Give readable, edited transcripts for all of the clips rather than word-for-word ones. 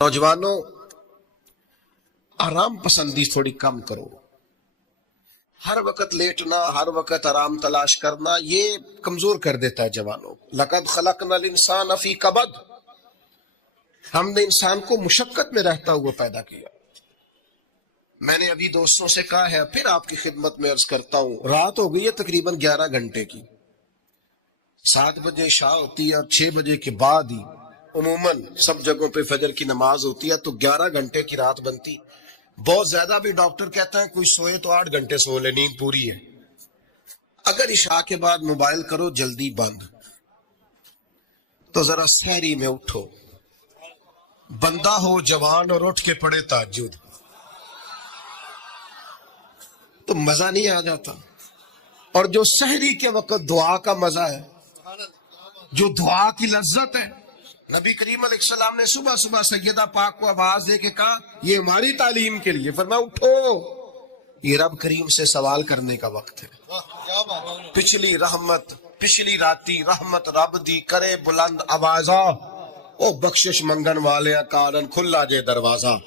نوجوانوں، آرام پسندی تھوڑی کم کرو. ہر وقت لیٹنا، ہر وقت آرام تلاش کرنا، یہ کمزور کر دیتا ہے جوانوں. لقد خلقنا الانسان فی کبد، ہم نے انسان کو مشقت میں رہتا ہوا پیدا کیا. میں نے ابھی دوستوں سے کہا ہے، پھر آپ کی خدمت میں عرض کرتا ہوں، رات ہو گئی ہے تقریباً 11 گھنٹے کی. 7 بجے عشاء ہوتی ہے اور 6 بجے کے بعد ہی عموماً سب جگہوں پہ فجر کی نماز ہوتی ہے، تو 11 گھنٹے کی رات بنتی. بہت زیادہ بھی ڈاکٹر کہتا ہے کوئی سوئے تو 8 گھنٹے سو لے، نیند پوری ہے. اگر عشاء کے بعد موبائل کرو جلدی بند، تو ذرا سحری میں اٹھو. بندہ ہو جوان اور اٹھ کے پڑھے تہجد تو مزہ نہیں آ جاتا. اور جو سحری کے وقت دعا کا مزہ ہے، جو دعا کی لذت ہے، نبی کریم علیہ السلام نے صبح صبح سیدہ پاک کو آواز دے کے کہا، یہ ہماری تعلیم کے لیے، فرمایا اٹھو، یہ رب کریم سے سوال کرنے کا وقت ہے. پچھلی رحمت، پچھلی راتی رحمت رب دی کرے بلند آوازہ، او بخشش منگن والے کارن کھلا جے دروازہ.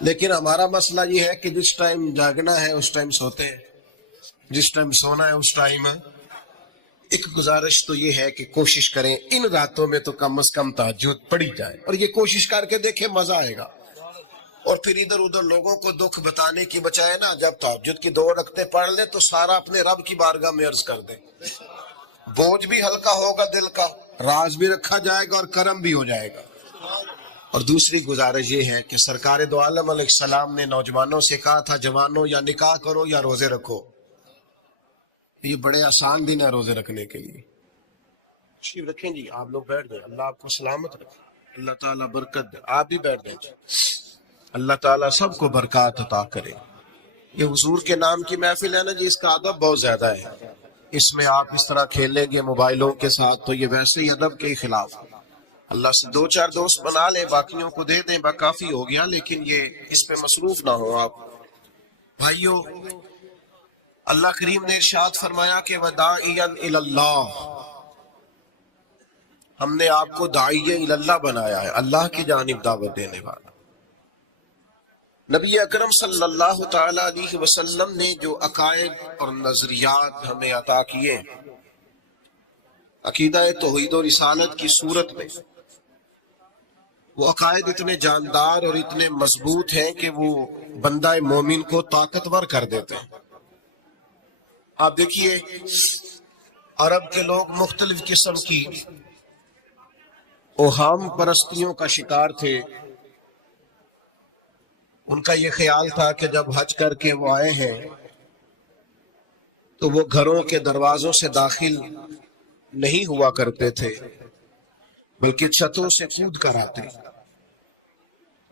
لیکن ہمارا مسئلہ یہ ہے کہ جس ٹائم جاگنا ہے اس ٹائم سوتے ہیں، جس ٹائم سونا ہے اس ٹائم. ایک گزارش تو یہ ہے کہ کوشش کریں ان راتوں میں تو کم از کم تہجد پڑھی جائے، اور یہ کوشش کر کے دیکھیں مزہ آئے گا. اور پھر ادھر ادھر لوگوں کو دکھ بتانے کی بجائے نا، جب تہجد کی 2 رکعتیں پڑھ لیں تو سارا اپنے رب کی بارگاہ میں عرض کر دیں. بوجھ بھی ہلکا ہوگا دل کا، راز بھی رکھا جائے گا اور کرم بھی ہو جائے گا. اور دوسری گزارش یہ ہے کہ سرکار دو عالم علیہ السلام نے نوجوانوں سے کہا تھا، جوانوں یا نکاح کرو یا روزے رکھو. یہ بڑے آسان دن ہے روزے رکھنے کے لیے. تشریف رکھیں جی، آپ لوگ بیٹھ جائیں، اللہ آپ کو سلامت رکھے، اللہ تعالیٰ برکت دے. آپ بھی بیٹھ جائیں، اللہ تعالیٰ سب کو برکات عطا کرے. یہ حضور کے نام کی محفل ہے نا جی، اس کا ادب بہت زیادہ ہے. اس میں آپ اس طرح کھیلیں گے موبائلوں کے ساتھ تو یہ ویسے ہی ادب کے خلاف. اللہ سے 2-4 دوست بنا لیں، باقیوں کو دے دیں، کافی ہو گیا. لیکن یہ اس پہ مصروف نہ ہو آپ. بھائیو، اللہ کریم نے ارشاد فرمایا کہ وَدَاعِيًا إِلَى اللَّهِ، ہم نے آپ کو داعیہ اللہ بنایا ہے، اللہ کی جانب دعوت دینے والا. نبی اکرم صلی اللہ تعالی علیہ وسلم نے جو عقائد اور نظریات ہمیں عطا کیے، عقیدہ توحید و رسالت کی صورت میں، وہ عقائد اتنے جاندار اور اتنے مضبوط ہیں کہ وہ بندہ مومن کو طاقتور کر دیتے ہیں. آپ دیکھیے، عرب کے لوگ مختلف قسم کی اوہام پرستیوں کا شکار تھے. ان کا یہ خیال تھا کہ جب حج کر کے وہ آئے ہیں تو وہ گھروں کے دروازوں سے داخل نہیں ہوا کرتے تھے، بلکہ چھتوں سے کود کر آتے.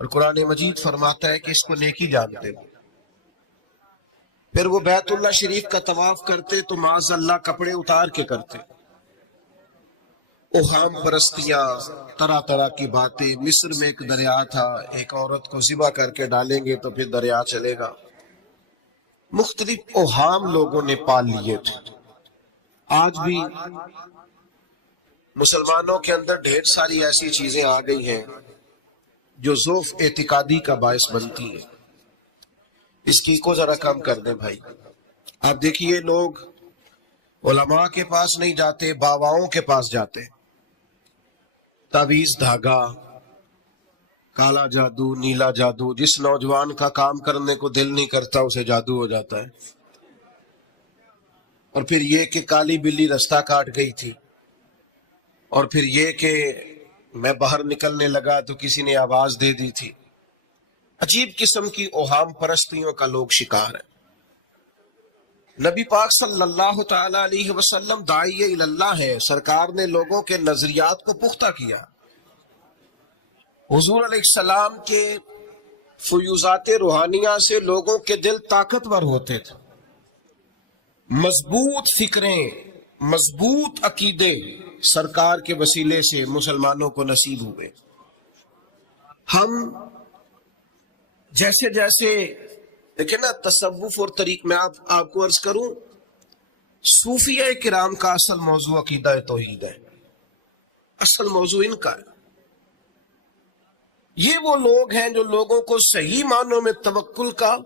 اور قرآن مجید فرماتا ہے کہ اس کو نیکی جانتے. پھر وہ بیت اللہ شریف کا طواف کرتے تو معاذ اللہ کپڑے اتار کے کرتے. اوہام پرستیاں، طرح طرح کی باتیں. مصر میں ایک دریا تھا، ایک عورت کو ذبح کر کے ڈالیں گے تو پھر دریا چلے گا. مختلف اوہام لوگوں نے پال لیے تھے. آج بھی مسلمانوں کے اندر ڈھیر ساری ایسی چیزیں آ گئی ہیں جو ضعف اعتقادی کا باعث بنتی ہیں. اس کی کو ذرا کم کر دیں بھائی. آپ دیکھیے، لوگ علماء کے پاس نہیں جاتے، باباؤں کے پاس جاتے. تعویذ، دھاگا، کالا جادو، نیلا جادو. جس نوجوان کا کام کرنے کو دل نہیں کرتا اسے جادو ہو جاتا ہے. اور پھر یہ کہ کالی بلی رستہ کاٹ گئی تھی، اور پھر یہ کہ میں باہر نکلنے لگا تو کسی نے آواز دے دی تھی. عجیب قسم کی اوہام پرستیوں کا لوگ شکار ہیں. نبی پاک صلی اللہ تعالی علیہ وسلم داعیہ اللہ ہے. سرکار نے لوگوں کے نظریات کو پختہ کیا. حضور علیہ السلام کے فیوزات روحانیہ سے لوگوں کے دل طاقتور ہوتے تھے. مضبوط فکریں، مضبوط عقیدے سرکار کے وسیلے سے مسلمانوں کو نصیب ہوئے. ہم جیسے جیسے دیکھیں نا، تصوف اور طریق میں آپ کو عرض کروں، صوفیہ کرام کا اصل موضوع عقیدہ توحید ہے. اصل موضوع ان کا ہے. یہ وہ لوگ ہیں جو لوگوں کو صحیح معنوں میں توکل کا،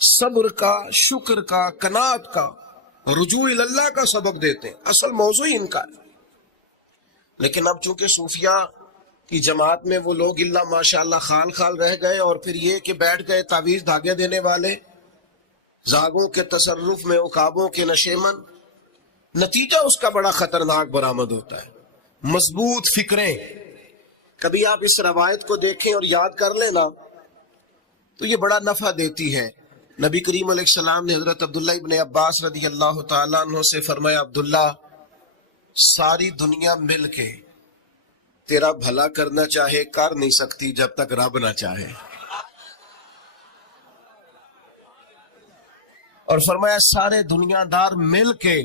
صبر کا، شکر کا، قناعت کا، رجوع اللہ کا سبق دیتے ہیں. اصل موضوع ہی ان کا ہے. لیکن اب چونکہ صوفیہ کی جماعت میں وہ لوگ اللہ ماشاءاللہ خال خال رہ گئے، اور پھر یہ کہ بیٹھ گئے تعویذ دھاگے دینے والے، زاغوں کے تصرف میں، عقابوں کے نشیمن. نتیجہ اس کا بڑا خطرناک برآمد ہوتا ہے. مضبوط فکریں. کبھی آپ اس روایت کو دیکھیں اور یاد کر لیں نا تو یہ بڑا نفع دیتی ہے. نبی کریم علیہ السلام نے حضرت عبداللہ ابن عباس رضی اللہ تعالیٰ عنہ سے فرمایا، عبداللہ، ساری دنیا مل کے تیرا بھلا کرنا چاہے کر نہیں سکتی جب تک رب نہ چاہے. اور فرمایا سارے دنیا دار مل کے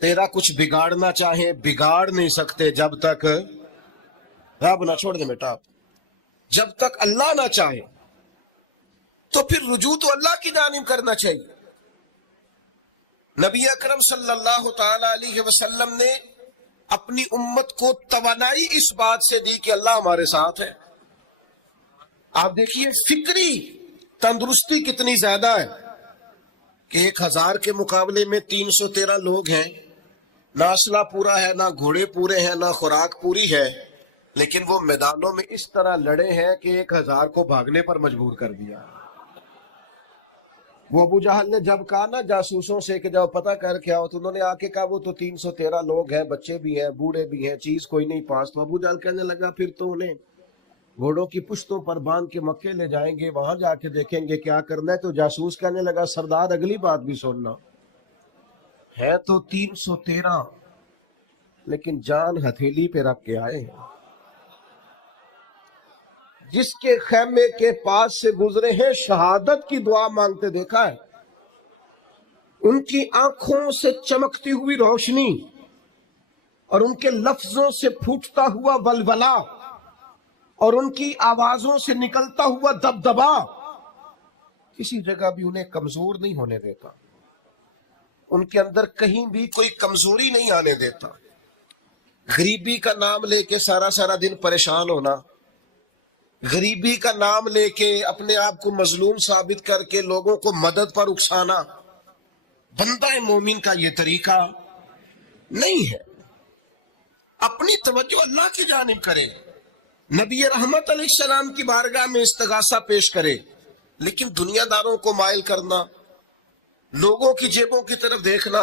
تیرا کچھ بگاڑنا چاہے بگاڑ نہیں سکتے جب تک رب نہ، چھوڑ دے بیٹا، جب تک اللہ نہ چاہے. تو پھر رجوع تو اللہ کی جانب کرنا چاہیے. نبی اکرم صلی اللہ تعالی علیہ وسلم نے اپنی امت کو توانائی اس بات سے دی کہ اللہ ہمارے ساتھ ہے. آپ دیکھیے فکری تندرستی کتنی زیادہ ہے کہ 1000 کے مقابلے میں 313 لوگ ہیں. نہ اسلحہ پورا ہے، نہ گھوڑے پورے ہیں، نہ خوراک پوری ہے، لیکن وہ میدانوں میں اس طرح لڑے ہیں کہ 1000 کو بھاگنے پر مجبور کر دیا. وہ ابو جہل نے جب کہا نا جاسوسوں سے کہ جب پتہ کر کے آؤ، تو انہوں نے آ کے کہا وہ تو 313 لوگ ہیں، بچے بھی ہیں، بوڑھے بھی ہیں، چیز کوئی نہیں پاس. تو ابو جہل کہنے لگا پھر تو انہیں گھوڑوں کی پشتوں پر باندھ کے مکے لے جائیں گے، وہاں جا کے دیکھیں گے کیا کرنا ہے. تو جاسوس کہنے لگا سردار اگلی بات بھی سننا، ہے تو 313 لیکن جان ہتھیلی پہ رکھ کے آئے ہیں. جس کے خیمے کے پاس سے گزرے ہیں شہادت کی دعا مانگتے دیکھا ہے. ان کی آنکھوں سے چمکتی ہوئی روشنی اور ان کے لفظوں سے پھوٹتا ہوا ولولہ اور ان کی آوازوں سے نکلتا ہوا دبدبا کسی جگہ بھی انہیں کمزور نہیں ہونے دیتا. ان کے اندر کہیں بھی کوئی کمزوری نہیں آنے دیتا. غریبی کا نام لے کے سارا سارا دن پریشان ہونا، غریبی کا نام لے کے اپنے آپ کو مظلوم ثابت کر کے لوگوں کو مدد پر اکسانا بندہ مومن کا یہ طریقہ نہیں ہے. اپنی توجہ اللہ کی جانب کرے، نبی رحمت علیہ السلام کی بارگاہ میں استغاثہ پیش کرے. لیکن دنیا داروں کو مائل کرنا، لوگوں کی جیبوں کی طرف دیکھنا،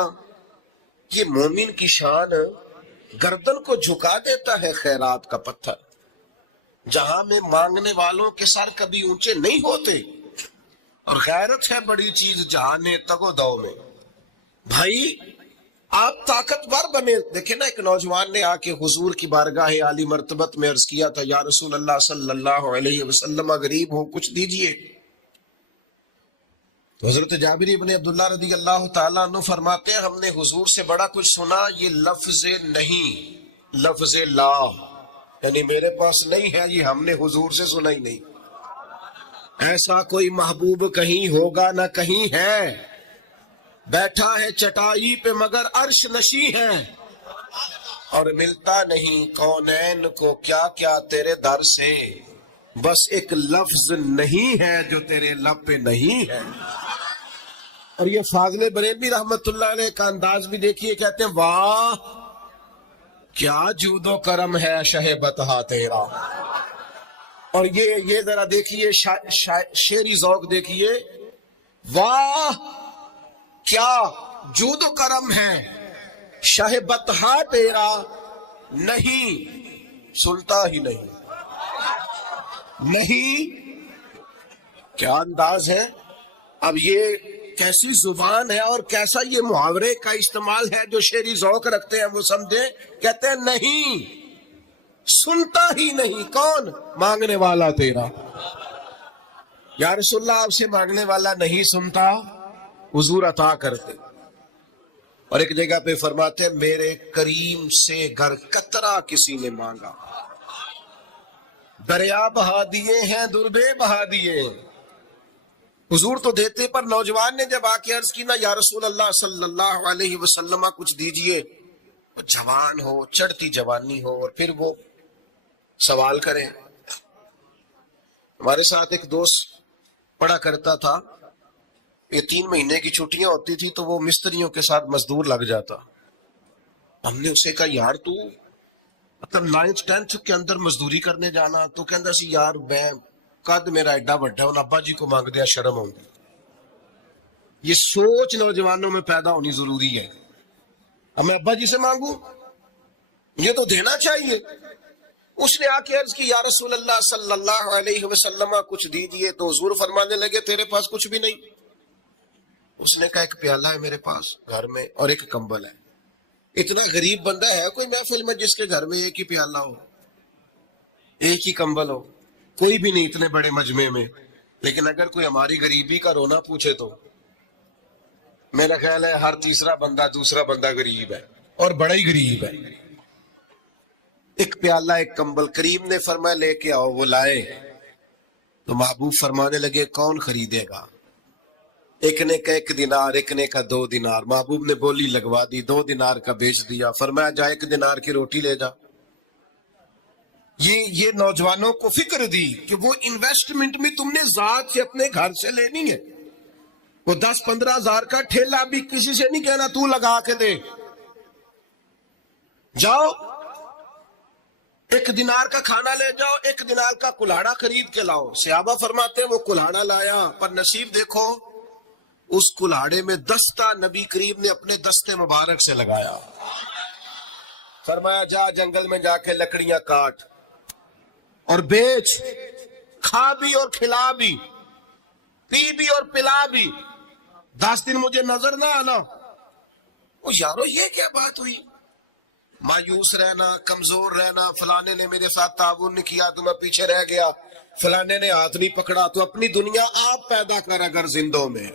یہ مومن کی شان گردن کو جھکا دیتا ہے. خیرات کا پتھر جہاں میں مانگنے والوں کے سر کبھی اونچے نہیں ہوتے. اور غیرت ہے بڑی چیز جہان تگو دو میں. بھائی آپ طاقتور بنے. دیکھیں نا ایک نوجوان نے آ کے حضور کی بارگاہ عالی مرتبت میں عرض کیا تھا، یا رسول اللہ صلی اللہ علیہ وسلم غریب ہوں کچھ دیجئے. تو حضرت جابر ابن عبداللہ رضی اللہ تعالیٰ عنہ فرماتے ہیں ہم نے حضور سے بڑا کچھ سنا، یہ لفظ نہیں، لفظ لا، یعنی میرے پاس نہیں ہے، یہ ہم نے حضور سے سنا ہی نہیں. ایسا کوئی محبوب کہیں ہوگا نہ کہیں ہے، بیٹھا ہے چٹائی پہ مگر عرش نشیں ہے، اور ملتا نہیں کونین کو کیا کیا تیرے در سے، بس ایک لفظ نہیں ہے جو تیرے لب پہ نہیں ہے. اور یہ فاضل بریلوی رحمت اللہ علیہ کا انداز بھی دیکھیے، کہتے ہیں واہ کیا جود و کرم ہے شہ بتہا تیرا. اور یہ ذرا دیکھیے شعری ذوق دیکھیے، واہ کیا جود و کرم ہے شہ بتہا تیرا، نہیں سنتا ہی نہیں. نہیں کیا انداز ہے. اب یہ کیسی زبان ہے اور کیسا یہ محاورے کا استعمال ہے. جو شعری ذوق رکھتے ہیں وہ سمجھے، کہتے ہیں نہیں سنتا ہی نہیں. کون؟ مانگنے والا تیرا. یا رسول اللہ آپ سے مانگنے والا نہیں سنتا، حضور عطا کرتے. اور ایک جگہ پہ فرماتے ہیں میرے کریم سے گر قطرہ کسی نے مانگا، دریا بہا دیے ہیں دربے بہا دیے. حضور تو دیتے، پر نوجوان نے جب آ کے عرض کی نا یا رسول اللہ صلی اللہ علیہ وسلم کچھ دیجئے، وہ جوان ہو، چڑھتی جوانی ہو، اور پھر وہ سوال کریں ہمارے ساتھ ایک دوست پڑھا کرتا تھا، یہ 3 مہینے کی چھٹیاں ہوتی تھی تو وہ مستریوں کے ساتھ مزدور لگ جاتا. ہم نے اسے کہا یار تو مطلب 9th 10th کے اندر مزدوری کرنے جانا، تو کہندا سی یار میں قد میرا ایڈا بڑا ہوں، ابا جی کو مانگ دیا شرم ہوگی. یہ سوچ نوجوانوں میں پیدا ہونی ضروری ہے. اب میں ابا جی سے مانگوں؟ یہ تو دینا چاہیے. اس نے آ کے عرض کی یا رسول اللہ صلی اللہ علیہ وسلم کچھ دیجئے، تو حضور فرمانے لگے تیرے پاس کچھ بھی نہیں. اس نے کہا ایک پیالہ ہے میرے پاس گھر میں اور ایک کمبل ہے. اتنا غریب بندہ ہے کوئی محفل میں جس کے گھر میں ایک ہی پیالہ ہو، ایک ہی کمبل ہو؟ کوئی بھی نہیں اتنے بڑے مجمع میں. لیکن اگر کوئی ہماری غریبی کا رونا پوچھے تو میرا خیال ہے ہر تیسرا بندہ دوسرا بندہ غریب ہے، اور بڑا ہی غریب ہے. ایک پیالہ ایک کمبل. کریم نے فرمایا لے کے آؤ. وہ لائے تو محبوب فرمانے لگے کون خریدے گا؟ ایک نے کہا 1 دینار، ایک نے کہا 2 دینار. محبوب نے بولی لگوا دی، 2 دینار کا بیچ دیا. فرمایا جا 1 دینار کی روٹی لے جا. یہ نوجوانوں کو فکر دی کہ وہ انویسٹمنٹ بھی تم نے ذات سے اپنے گھر سے لینی ہے. وہ 10-15 ہزار کا ٹھیلا بھی کسی سے نہیں کہنا تو لگا کے دے. جاؤ 1 دینار کا کھانا لے جاؤ، 1 دینار کا کلاڑا خرید کے لاؤ. صحابہ فرماتے ہیں وہ کلاڑا لایا، پر نصیب دیکھو اس کلاڑے میں دستہ نبی کریم نے اپنے دستے مبارک سے لگایا. فرمایا جا جنگل میں جا کے لکڑیاں کاٹ اور بیچ، کھا بھی اور کھلا بھی، پی بھی اور پلا بھی. 10 دن مجھے نظر نہ آنا. وہ یارو یہ کیا بات ہوئی؟ مایوس رہنا، کمزور رہنا، فلانے نے میرے ساتھ تعاون نہیں کیا تو میں پیچھے رہ گیا، فلانے نے ہاتھ نہیں پکڑا. تو اپنی دنیا آپ پیدا کر. اگر زندوں میں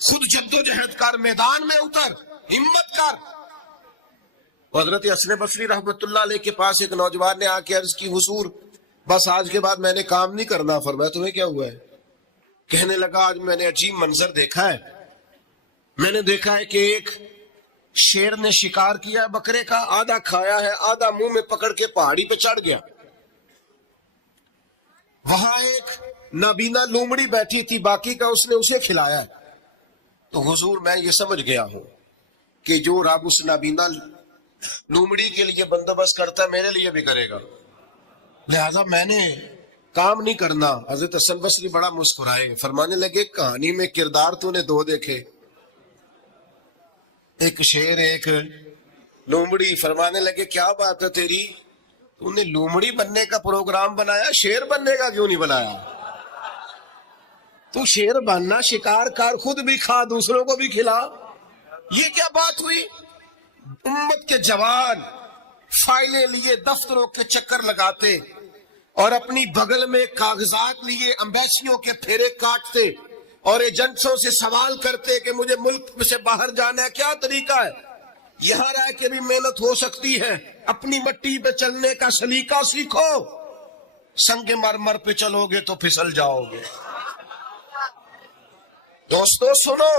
خود جد و جہد کر، میدان میں اتر، ہمت کر. حضرت حسن بصری رحمت اللہ علیہ کے پاس ایک نوجوان نے آ کے عرض کی حضور بس آج کے بعد میں نے کام نہیں کرنا. فرمایا تمہیں کیا ہوا ہے؟ کہنے لگا آج میں نے عجیب منظر دیکھا ہے. میں نے دیکھا ہے کہ ایک شیر نے شکار کیا ہے بکرے کا، آدھا کھایا ہے، آدھا منہ میں پکڑ کے پہاڑی پہ چڑھ گیا. وہاں ایک نابینا لومڑی بیٹھی تھی، باقی کا اس نے اسے کھلایا ہے. تو حضور میں یہ سمجھ گیا ہوں کہ جو رب اس نابینا لومڑی کے لیے بندوبست کرتا ہے میرے لیے بھی کرے گا، لہذا میں نے کام نہیں کرنا. حضرت حسن بصری بڑا مسکرائے، فرمانے لگے کہانی میں کردار تو نے 2 دیکھے، ایک شیر ایک لومڑی. فرمانے لگے کیا بات ہے تیری، تو نے لومڑی بننے کا پروگرام بنایا، شیر بننے کا کیوں نہیں بنایا؟ تو شیر بننا، شکار کر، خود بھی کھا دوسروں کو بھی کھلا. یہ کیا بات ہوئی؟ امت کے جوان فائلیں لیے دفتروں کے چکر لگاتے اور اپنی بغل میں کاغذات لیے امبیسیوں کے پھیرے کاٹتے اور ایجنٹوں سے سوال کرتے کہ مجھے ملک سے باہر جانا ہے، کیا طریقہ ہے؟ یہاں رہ کے بھی محنت ہو سکتی ہے. اپنی مٹی پہ چلنے کا سلیقہ سیکھو. سنگ مرمر پہ چلو گے تو پھسل جاؤ گے. دوستو سنو،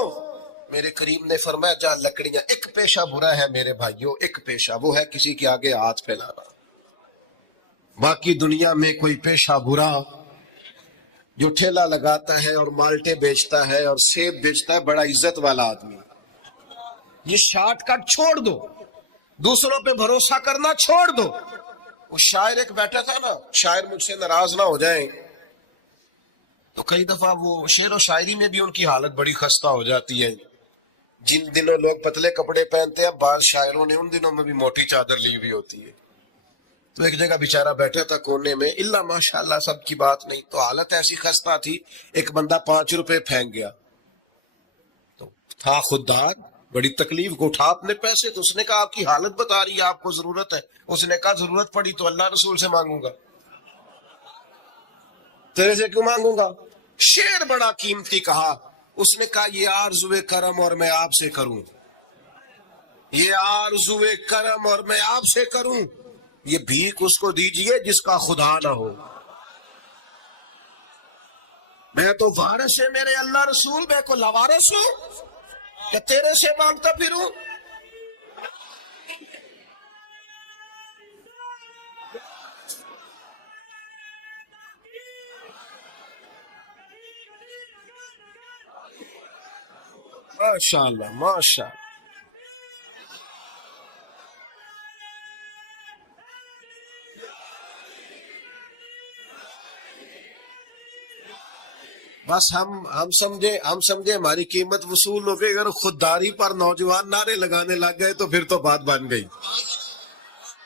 میرے کریم نے فرمایا جا لکڑیاں. ایک پیشہ برا ہے میرے بھائیوں، ایک پیشہ، وہ ہے کسی کے آگے ہاتھ پھیلانا. باقی دنیا میں کوئی پیشہ برا جو ٹھیلا لگاتا ہے اور مالٹے بیچتا ہے اور سیب بیچتا ہے، بڑا عزت والا آدمی. یہ شارٹ کٹ چھوڑ دو، دوسروں پہ بھروسہ کرنا چھوڑ دو. وہ شاعر ایک بیٹھا تھا نا، شاعر مجھ سے ناراض نہ ہو جائیں تو کئی دفعہ وہ شعر و شاعری میں بھی ان کی حالت بڑی خستہ ہو جاتی ہے. جن دنوں لوگ پتلے کپڑے پہنتے ہیں، بعض شاعروں نے ان دنوں میں بھی موٹی چادر لی ہوئی ہوتی ہے. تو ایک جگہ بیچارہ بیٹھا تھا کونے میں، اللہ ماشاءاللہ سب کی بات نہیں، تو حالت ایسی خستہ تھی. ایک بندہ 5 روپے پھینک گیا، تو تھا خوددار، بڑی تکلیف کو اٹھا اپنے پیسے. تو اس نے کہا آپ کی حالت بتا رہی ہے، آپ کو ضرورت ہے. اس نے کہا ضرورت پڑی تو اللہ رسول سے مانگوں گا، تیرے سے کیوں مانگوں گا؟ شعر بڑا قیمتی کہا. اس نے کہا یہ آرزوئے کرم اور میں آپ سے کروں، یہ آرزوئے کرم اور میں آپ سے کروں. یہ بھیک اس کو دیجئے جس کا خدا نہ ہو. میں تو وارث ہے میرے اللہ رسول، میں کو لوارث ہوں کہ تیرے سے مانگتا پھروں. ماشاء اللہ ماشاء اللہ. بس ہم سمجھے ہماری قیمت وصول ہو گئی. اگر خودداری پر نوجوان نعرے لگانے لگ گئے تو پھر تو بات بن گئی.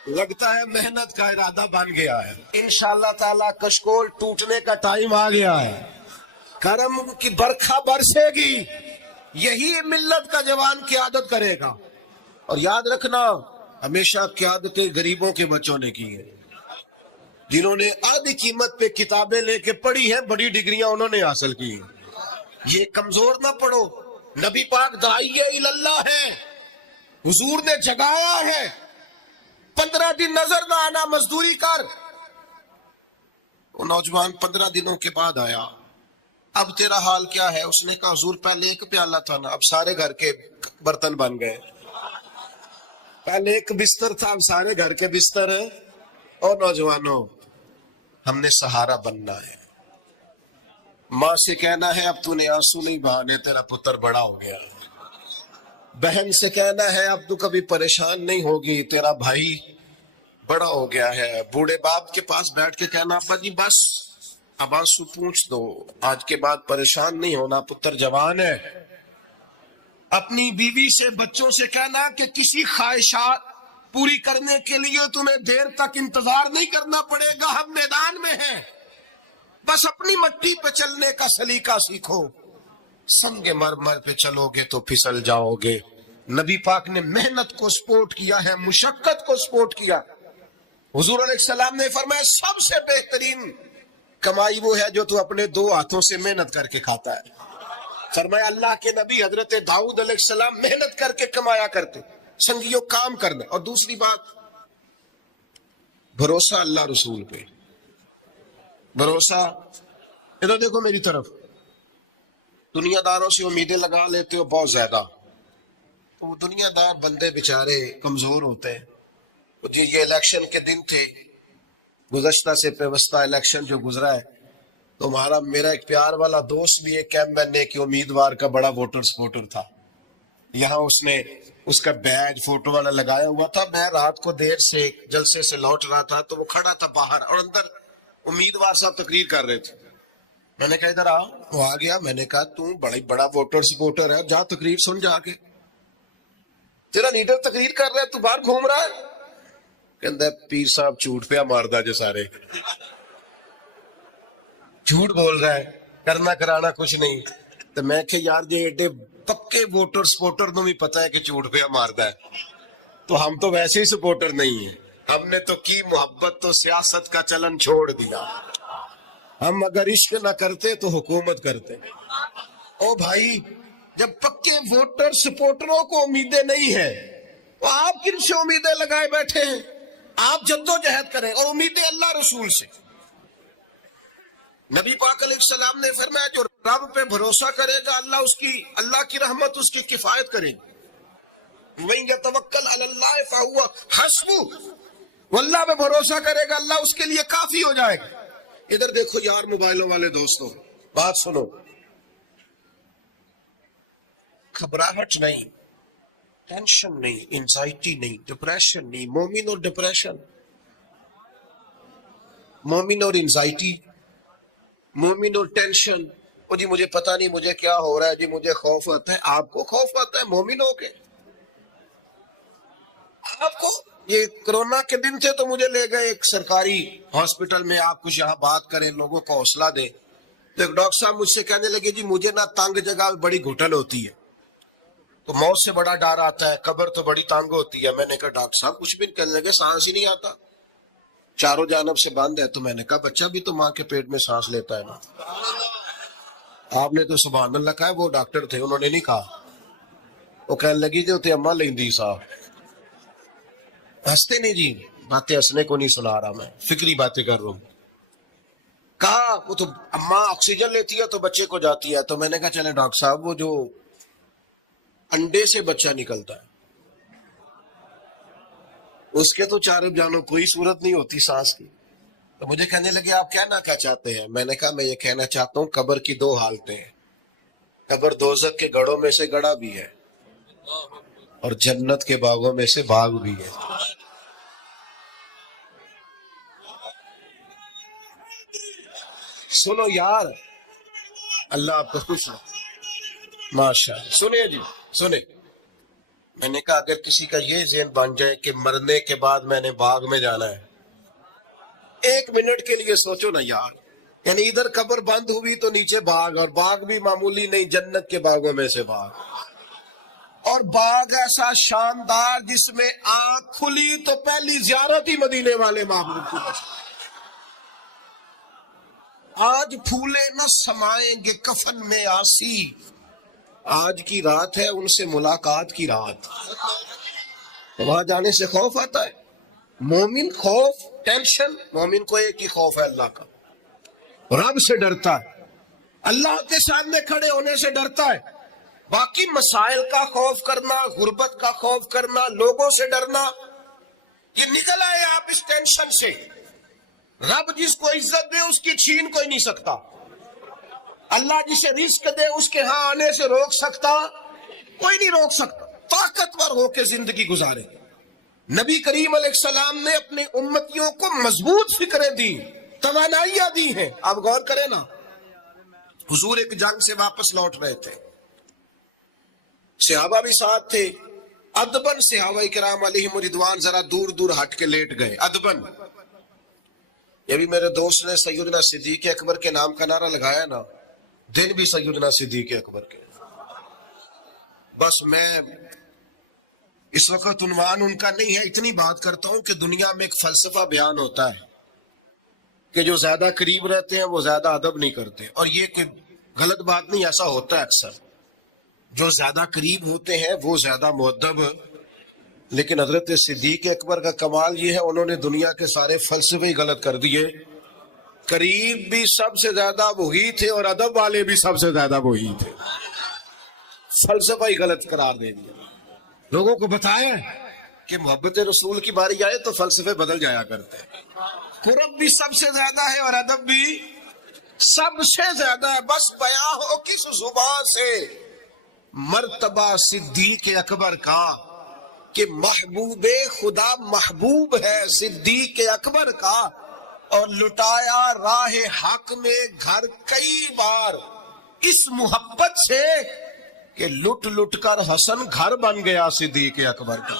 لگتا ہے محنت کا ارادہ بن گیا ہے. انشاءاللہ تعالی کشکول ٹوٹنے کا ٹائم آ گیا ہے. کرم کی برکھا برسے گی. یہی ملت کا جوان قیادت کرے گا. اور یاد رکھنا ہمیشہ قیادتیں غریبوں کے بچوں نے کی ہے، جنہوں نے آدھی قیمت پہ کتابیں لے کے پڑھی ہیں، بڑی ڈگریاں انہوں نے حاصل کی ہیں. یہ کمزور نہ پڑھو. نبی پاک داعیہ اللہ ہے، حضور نے جگایا ہے. 15 دن نظر نہ آنا، مزدوری کر. وہ نوجوان 15 دنوں کے بعد آیا. اب تیرا حال کیا ہے؟ اس نے کہا حضور پہلے ایک پیالہ تھا نا، اب سارے گھر کے برتن بن گئے. پہلے ایک بستر تھا، اب سارے گھر کے بستر ہیں. اور نوجوانوں، ہم نے سہارا بننا ہے. ماں سے کہنا ہے اب تو نے آنسو نہیں بہانے، تیرا پتر بڑا ہو گیا. بہن سے کہنا ہے اب تو کبھی پریشان نہیں ہوگی، تیرا بھائی بڑا ہو گیا ہے. بوڑھے باپ کے پاس بیٹھ کے کہنا ابا جی بس اب آنسو پوچھ دو، آج کے بعد پریشان نہیں ہونا، پتر جوان ہے. اپنی بیوی سے بچوں سے کہنا کہ کسی خواہشات پوری کرنے کے لیے تمہیں دیر تک انتظار نہیں کرنا پڑے گا، ہم میدان میں ہیں. بس اپنی مٹی پہ چلنے کا سلیقہ سیکھو. سنگ مرمر پہ چلو گے تو پھسل جاؤ گے. نبی پاک نے محنت کو سپورٹ کیا ہے، مشقت کو سپورٹ کیا. حضور علیہ السلام نے فرمایا سب سے بہترین کمائی وہ ہے جو تو اپنے 2 ہاتھوں سے محنت کر کے کھاتا ہے. فرمایا اللہ کے نبی حضرت داؤد علیہ السلام محنت کر کے کمایا کرتے. سنگیوں کام کرنا. اور دوسری بات، بھروسہ اللہ رسول پہ. بھروسہ، ادھر دیکھو میری طرف. دنیا داروں سے امیدیں لگا لیتے ہو بہت زیادہ، تو وہ دنیا دار بندے بیچارے کمزور ہوتے ہیں. جی یہ الیکشن کے دن تھے، گزشتہ سے پیوستہ الیکشن جو گزرا ہے، تو میرا ایک پیار والا دوست بھی ایک کیمپ بننے کے امیدوار کا بڑا ووٹر سپورٹر تھا. یہاں اس نے اس کا بیج فوٹو والا لگایا ہوا تھا. میں رات کو دیر سے جلسے سے لوٹ رہا تھا تو وہ کھڑا تھا باہر، اور اندر امیدوار صاحب تقریر کر رہے تھے. میں نے کہا ادھر آ. وہ آ گیا. میں نے کہا تو بڑا ووٹر سپورٹر ہے، جا تقریر سن جا کے. تیرا لیڈر تقریر کر رہا ہے، تو باہر گھوم رہا ہے. کہندا ہے پیر صاحب جھوٹ پہ ماردا جو سارے جھوٹ بول رہا ہے، کرنا کرانا کچھ نہیں. تو میں کہ یار جی ایڈے پکے ووٹر سپورٹر نو بھی پتا ہے کہ جھوٹ پہ ماردا ہے، تو ہم تو ویسے ہی سپورٹر نہیں ہیں. ہم نے تو کی محبت تو سیاست کا چلن چھوڑ دیا. ہم اگر عشق نہ کرتے تو حکومت کرتے. او بھائی، جب پکے ووٹر سپورٹروں کو امیدیں نہیں ہیں تو آپ کن سے امیدیں لگائے بیٹھے ہیں؟ آپ جدوجہد کریں اور امیدیں اللہ رسول سے. نبی پاک علیہ السلام نے فرمایا جو رب پہ بھروسہ کرے گا اللہ کی رحمت اس کی کفایت کرے گی. وَإِن يَتَوَكَّلْ عَلَى اللَّهِ فَهُوَ حَسْبُهُ، وہ اللہ پہ بھروسہ کرے گا اللہ اس کے لیے کافی ہو جائے گا. ادھر دیکھو یار موبائلوں والے دوستوں، بات سنو. گھبراہٹ نہیں، ٹینشن نہیں، انزائٹی نہیں، ڈپریشن نہیں. مومن اور ڈپریشن، مومن اور انزائٹی، مومن اور ٹینشن. او جی مجھے پتا نہیں مجھے کیا ہو رہا ہے، جی مجھے خوف آتا ہے. آپ کو خوف آتا ہے مومن ہو کے؟ آپ کو یہ کرونا کے دن تھے تو مجھے لے گئے ایک سرکاری ہاسپٹل میں. آپ کچھ یہاں بات کریں، لوگوں کو حوصلہ دیں. تو ایک ڈاکٹر صاحب مجھ سے کہنے لگے جی مجھے نہ تنگ جگہ بڑی گھٹن ہوتی ہے، تو موت سے بڑا ڈر آتا ہے، قبر تو بڑی تنگ ہوتی ہے. میں نے کہا ڈاکٹر صاحب کچھ بھی نہیں. کہنے لگے سانس ہی نہیں آتا، چاروں جانب سے بند ہے. تو میں نے کہا بچہ بھی تو ماں کے پیٹ میں سانس لیتا ہے نا. آپ نے تو سبحان اللہ کہا. وہ ڈاکٹر تھے، انہوں نے نہیں کہا. وہ کہنے لگی جو تے اماں لیندی صاحب. ہنستے نہیں جی، باتیں ہنسنے کو نہیں سنا رہا، میں فکری باتیں کر رہا ہوں. کہا وہ تو اماں آکسیجن لیتی ہے تو بچے کو جاتی ہے. تو میں نے کہا چلے ڈاکٹر صاحب وہ جو انڈے سے بچہ نکلتا ہے اس کے تو چاروں جانوں کوئی صورت نہیں ہوتی سانس کی. تو مجھے کہنے لگے آپ کہنا کیا چاہتے ہیں؟ میں نے کہا میں یہ کہنا چاہتا ہوں قبر کی 2 حالتیں ہیں. قبر دوزخ کے گڑھوں میں سے گڑھا بھی ہے اور جنت کے باغوں میں سے باغ بھی ہے. سنو یار، اللہ آپ کو خوش رکھے. ماشاء اللہ. سنیں جی، سنیں. میں نے کہا اگر کسی کا یہ ذہن بن جائے کہ مرنے کے بعد میں نے باغ میں جانا ہے، ایک منٹ کے لیے سوچو نا یار. یعنی ادھر قبر بند ہوئی تو نیچے باغ، اور باغ بھی معمولی نہیں، جنت کے باغوں میں سے باغ. اور باغ ایسا شاندار جس میں آنکھ کھلی تو پہلی زیارت ہی مدینے والے محبوب کی. آج پھولے نہ سمائیں گے کفن میں آسی، آج کی رات ہے ان سے ملاقات کی رات. وہاں جانے سے خوف آتا ہے. مومن خوف، ٹینشن، مومن کو ایک ہی خوف ہے، اللہ کا. رب سے ڈرتا ہے، اللہ کے سامنے کھڑے ہونے سے ڈرتا ہے. باقی مسائل کا خوف کرنا، غربت کا خوف کرنا، لوگوں سے ڈرنا، یہ نکل آئے آپ اس ٹینشن سے. رب جس کو عزت دے اس کی چھین کوئی نہیں سکتا. اللہ جسے رزق دے اس کے ہاں آنے سے روک سکتا کوئی نہیں روک سکتا. طاقتور ہو کے زندگی گزارے. نبی کریم علیہ السلام نے اپنی امتیوں کو مضبوط فکریں دی، توانائیاں دی ہیں. آپ غور کریں نا، حضور ایک جنگ سے واپس لوٹ رہے تھے، صحابہ بھی ساتھ تھے. ادبن صحابہ کرام علیہم رضوان ذرا دور دور ہٹ کے لیٹ گئے. ادبن. یہ بھی میرے دوست نے سیدنا صدیق اکبر کے نام کا نعرہ لگایا نا، دن بھی سیدنا صدیق اکبر کے. بس میں اس وقت عنوان ان کا نہیں ہے، اتنی بات کرتا ہوں کہ دنیا میں ایک فلسفہ بیان ہوتا ہے کہ جو زیادہ قریب رہتے ہیں وہ زیادہ ادب نہیں کرتے. اور یہ کوئی غلط بات نہیں، ایسا ہوتا ہے اکثر. جو زیادہ قریب ہوتے ہیں وہ زیادہ مؤدب. لیکن حضرت صدیق اکبر کا کمال یہ ہے، انہوں نے دنیا کے سارے فلسفے ہی غلط کر دیے. قریب بھی سب سے زیادہ وہی تھے اور ادب والے بھی سب سے زیادہ وہی تھے. فلسفہ ہی غلط قرار دے دیا. لوگوں کو بتایا کہ محبت رسول کی باری آئے تو فلسفے بدل جایا کرتے ہیں. قرب بھی سب سے زیادہ ہے اور ادب بھی سب سے زیادہ ہے. بس بیان ہو کس زبان سے مرتبہ صدیق اکبر کا کہ محبوب خدا محبوب ہے صدیق اکبر کا. اور لٹایا راہ حق میں گھر کئی بار اس محبت سے کہ لٹ لٹ کر حسن گھر بن گیا صدیق اکبر کا.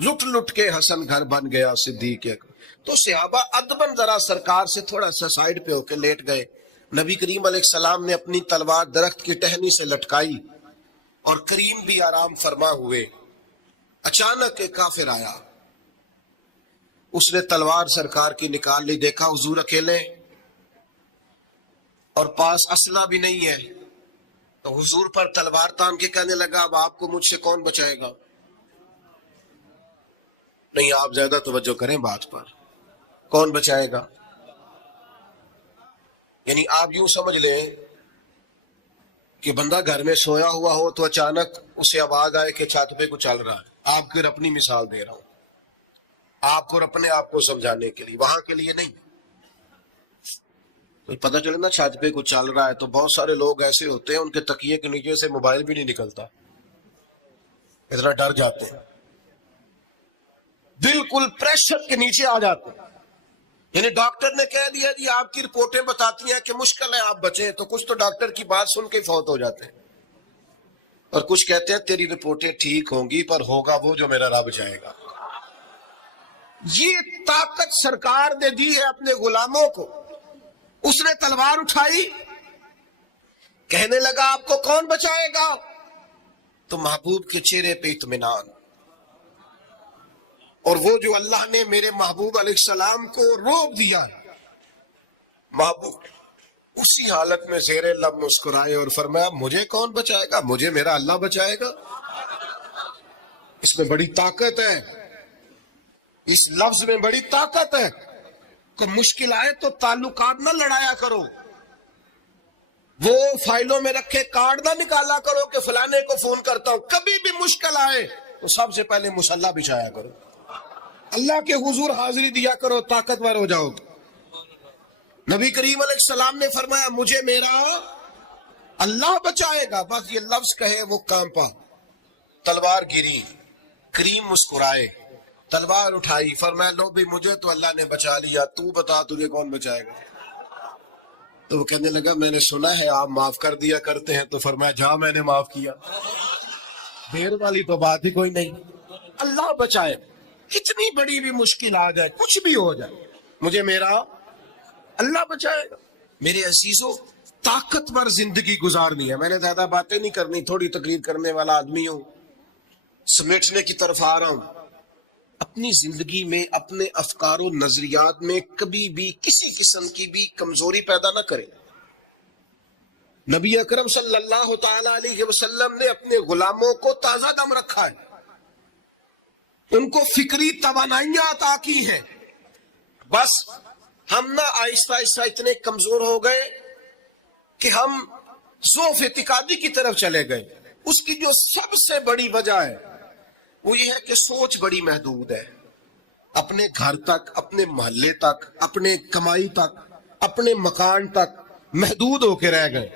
لٹ لٹ کے حسن گھر بن گیا صدیق اکبر. تو صحابہ ادبن ذرا سرکار سے تھوڑا سا سائڈ پہ ہو کے لیٹ گئے. نبی کریم علیہ السلام نے اپنی تلوار درخت کی ٹہنی سے لٹکائی اور کریم بھی آرام فرما ہوئے. اچانک ایک کافر آیا، اس نے تلوار سرکار کی نکال لی. دیکھا حضور اکیلے اور پاس اسلحہ بھی نہیں ہے، تو حضور پر تلوار تان کے کہنے لگا اب آپ کو مجھ سے کون بچائے گا. نہیں، آپ زیادہ توجہ کریں بات پر. کون بچائے گا؟ یعنی آپ یوں سمجھ لیں کہ بندہ گھر میں سویا ہوا ہو تو اچانک اسے آواز آئے کہ چھت پہ کچھ چل رہا ہے. آپ کو اپنی مثال دے رہا ہوں، آپ کو اپنے آپ کو سمجھانے کے لیے، وہاں کے لیے نہیں. پتہ چلے نا چھت پہ کچھ چل رہا ہے تو بہت سارے لوگ ایسے ہوتے ہیں ان کے تکیے کے نیچے سے موبائل بھی نہیں نکلتا، اتنا ڈر جاتے ہیں، بالکل پریشر کے نیچے آ جاتے ہیں. یعنی ڈاکٹر نے کہہ دیا جی آپ کی رپورٹیں بتاتی ہیں کہ مشکل ہے آپ بچیں، تو کچھ تو ڈاکٹر کی بات سن کے فوت ہو جاتے ہیں، اور کچھ کہتے ہیں تیری رپورٹیں ٹھیک ہوں گی پر ہوگا وہ جو میرا رب چاہے گا. یہ طاقت سرکار نے دی ہے اپنے غلاموں کو. اس نے تلوار اٹھائی، کہنے لگا آپ کو کون بچائے گا؟ تو محبوب کے چہرے پہ اطمینان. اور وہ جو اللہ نے میرے محبوب علیہ السلام کو روک دیا، محبوب اسی حالت میں زیر لب مسکرائے اور فرمایا مجھے کون بچائے گا؟ مجھے میرا اللہ بچائے گا. اس میں بڑی طاقت ہے، اس لفظ میں بڑی طاقت ہے. کوئی مشکل آئے تو تعلقات نہ لڑایا کرو، وہ فائلوں میں رکھے کارڈ نہ نکالا کرو کہ فلانے کو فون کرتا ہوں. کبھی بھی مشکل آئے تو سب سے پہلے مصلی بچھایا کرو، اللہ کے حضور حاضری دیا کرو، طاقتور ہو جاؤ. نبی کریم علیہ السلام نے فرمایا مجھے میرا اللہ بچائے گا، بس یہ لفظ کہے وہ کانپا، تلوار گری، کریم مسکرائے، تلوار اٹھائی، فرمایا لو بھی مجھے تو اللہ نے بچا لیا، تو بتا تجھے کون بچائے گا؟ تو وہ کہنے لگا میں نے سنا ہے آپ معاف کر دیا کرتے ہیں، تو فرمایا جہاں میں نے معاف کیا، دیر والی تو بات ہی کوئی نہیں۔ اللہ بچائے، کتنی بڑی بھی مشکل آ جائے، کچھ بھی ہو جائے، مجھے میرا اللہ بچائے گا۔ میرے عزیزوں، طاقتور زندگی گزارنی ہے۔ میں نے زیادہ باتیں نہیں کرنی، تھوڑی تقریر کرنے والا آدمی ہوں، سمیٹنے کی طرف آ رہا ہوں۔ اپنی زندگی میں اپنے افکار و نظریات میں کبھی بھی کسی قسم کی بھی کمزوری پیدا نہ کریں۔ نبی اکرم صلی اللہ تعالی علیہ وسلم نے اپنے غلاموں کو تازہ دم رکھا ہے، ان کو فکری توانائیاں عطا کی ہیں، بس ہم نہ آہستہ آہستہ اتنے کمزور ہو گئے کہ ہم ضعف اعتقادی کی طرف چلے گئے۔ اس کی جو سب سے بڑی وجہ ہے وہ یہ ہے کہ سوچ بڑی محدود ہے، اپنے گھر تک، اپنے محلے تک، اپنے کمائی تک، اپنے مکان تک محدود ہو کے رہ گئے۔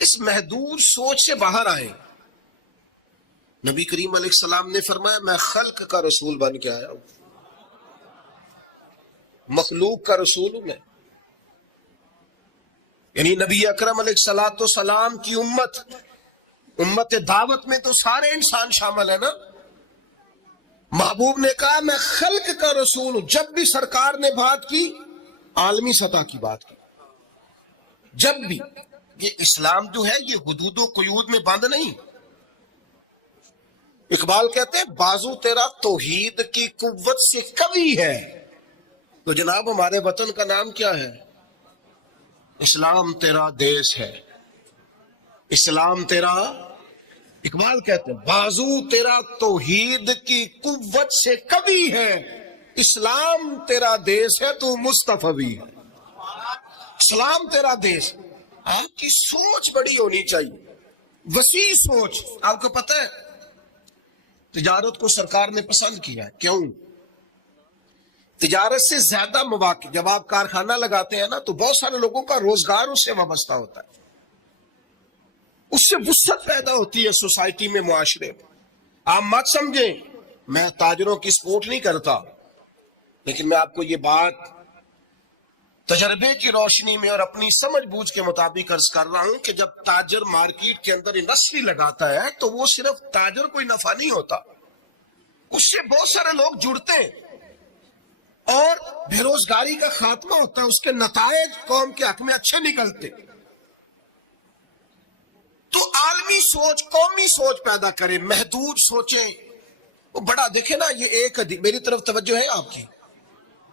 اس محدود سوچ سے باہر آئے۔ نبی کریم علیہ السلام نے فرمایا میں خلق کا رسول بن کے آیا ہوں، مخلوق کا رسول ہوں میں۔ یعنی نبی اکرم علیہ السلام کی امت دعوت میں تو سارے انسان شامل ہیں نا۔ محبوب نے کہا میں خلق کا رسول ہوں۔ جب بھی سرکار نے بات کی عالمی سطح کی بات کی، جب بھی۔ یہ اسلام جو ہے یہ حدود و قیود میں بند نہیں۔ اقبال کہتے ہیں بازو تیرا توحید کی قوت سے قوی ہے۔ تو جناب ہمارے وطن کا نام کیا ہے؟ اسلام تیرا دیس ہے، اسلام تیرا، اقبال کہتے ہیں بازو تیرا توحید کی قوت سے قوی ہے، اسلام تیرا دیس ہے تو مصطفی ہے۔ اسلام تیرا دیس۔ آپ کی سوچ بڑی ہونی چاہیے، وسیع سوچ۔ آپ کو پتہ ہے تجارت کو سرکار نے پسند کیا ہے، کیوں؟ تجارت سے زیادہ مواقع، جب آپ کارخانہ لگاتے ہیں نا تو بہت سارے لوگوں کا روزگار اس سے وابستہ ہوتا ہے، اس سے وسعت پیدا ہوتی ہے سوسائٹی میں، معاشرے میں۔ آپ مت سمجھیں میں تاجروں کی سپورٹ نہیں کرتا، لیکن میں آپ کو یہ بات تجربے کی روشنی میں اور اپنی سمجھ بوجھ کے مطابق عرض کر رہا ہوں کہ جب تاجر مارکیٹ کے اندر انڈسٹری لگاتا ہے تو وہ صرف تاجر کوئی نفع نہیں ہوتا، اس سے بہت سارے لوگ جڑتے ہیں اور بے روزگاری کا خاتمہ ہوتا ہے، اس کے نتائج قوم کے حق میں اچھے نکلتے۔ تو عالمی سوچ، قومی سوچ پیدا کریں، محدود سوچیں۔ وہ بڑا دیکھیں نا، یہ ایک حدیث میری طرف توجہ ہے آپ کی،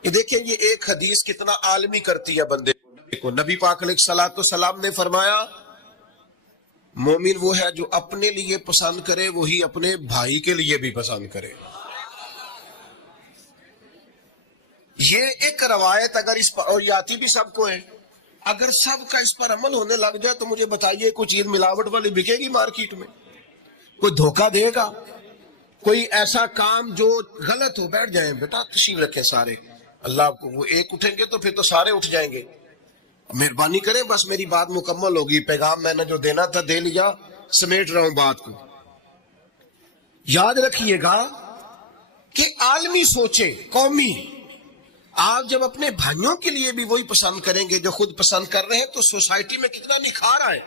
یہ دیکھیں یہ ایک حدیث کتنا عالمی کرتی ہے بندے کو۔ نبی پاک علیہ السلام نے فرمایا مومن وہ ہے جو اپنے لیے پسند کرے وہی اپنے بھائی کے لیے بھی پسند کرے۔ یہ ایک روایت اگر اس پر، اور یہ آتی بھی سب کو ہے، اگر سب کا اس پر عمل ہونے لگ جائے تو مجھے بتائیے کوئی چیز ملاوٹ والی بکے گی مارکیٹ میں؟ کوئی دھوکہ دے گا؟ کوئی ایسا کام جو غلط ہو؟ بیٹھ جائیں بیٹا، تشریف رکھیں سارے، اللہ کو وہ ایک اٹھیں گے تو پھر تو سارے اٹھ جائیں گے۔ مہربانی کریں، بس میری بات مکمل ہوگی، پیغام میں نے جو دینا تھا دے لیا، سمیٹ رہا ہوں بات کو۔ یاد رکھیے گا کہ عالمی سوچے، قومی۔ آپ جب اپنے بھائیوں کے لیے بھی وہی پسند کریں گے جو خود پسند کر رہے ہیں تو سوسائٹی میں کتنا نکھار آئے۔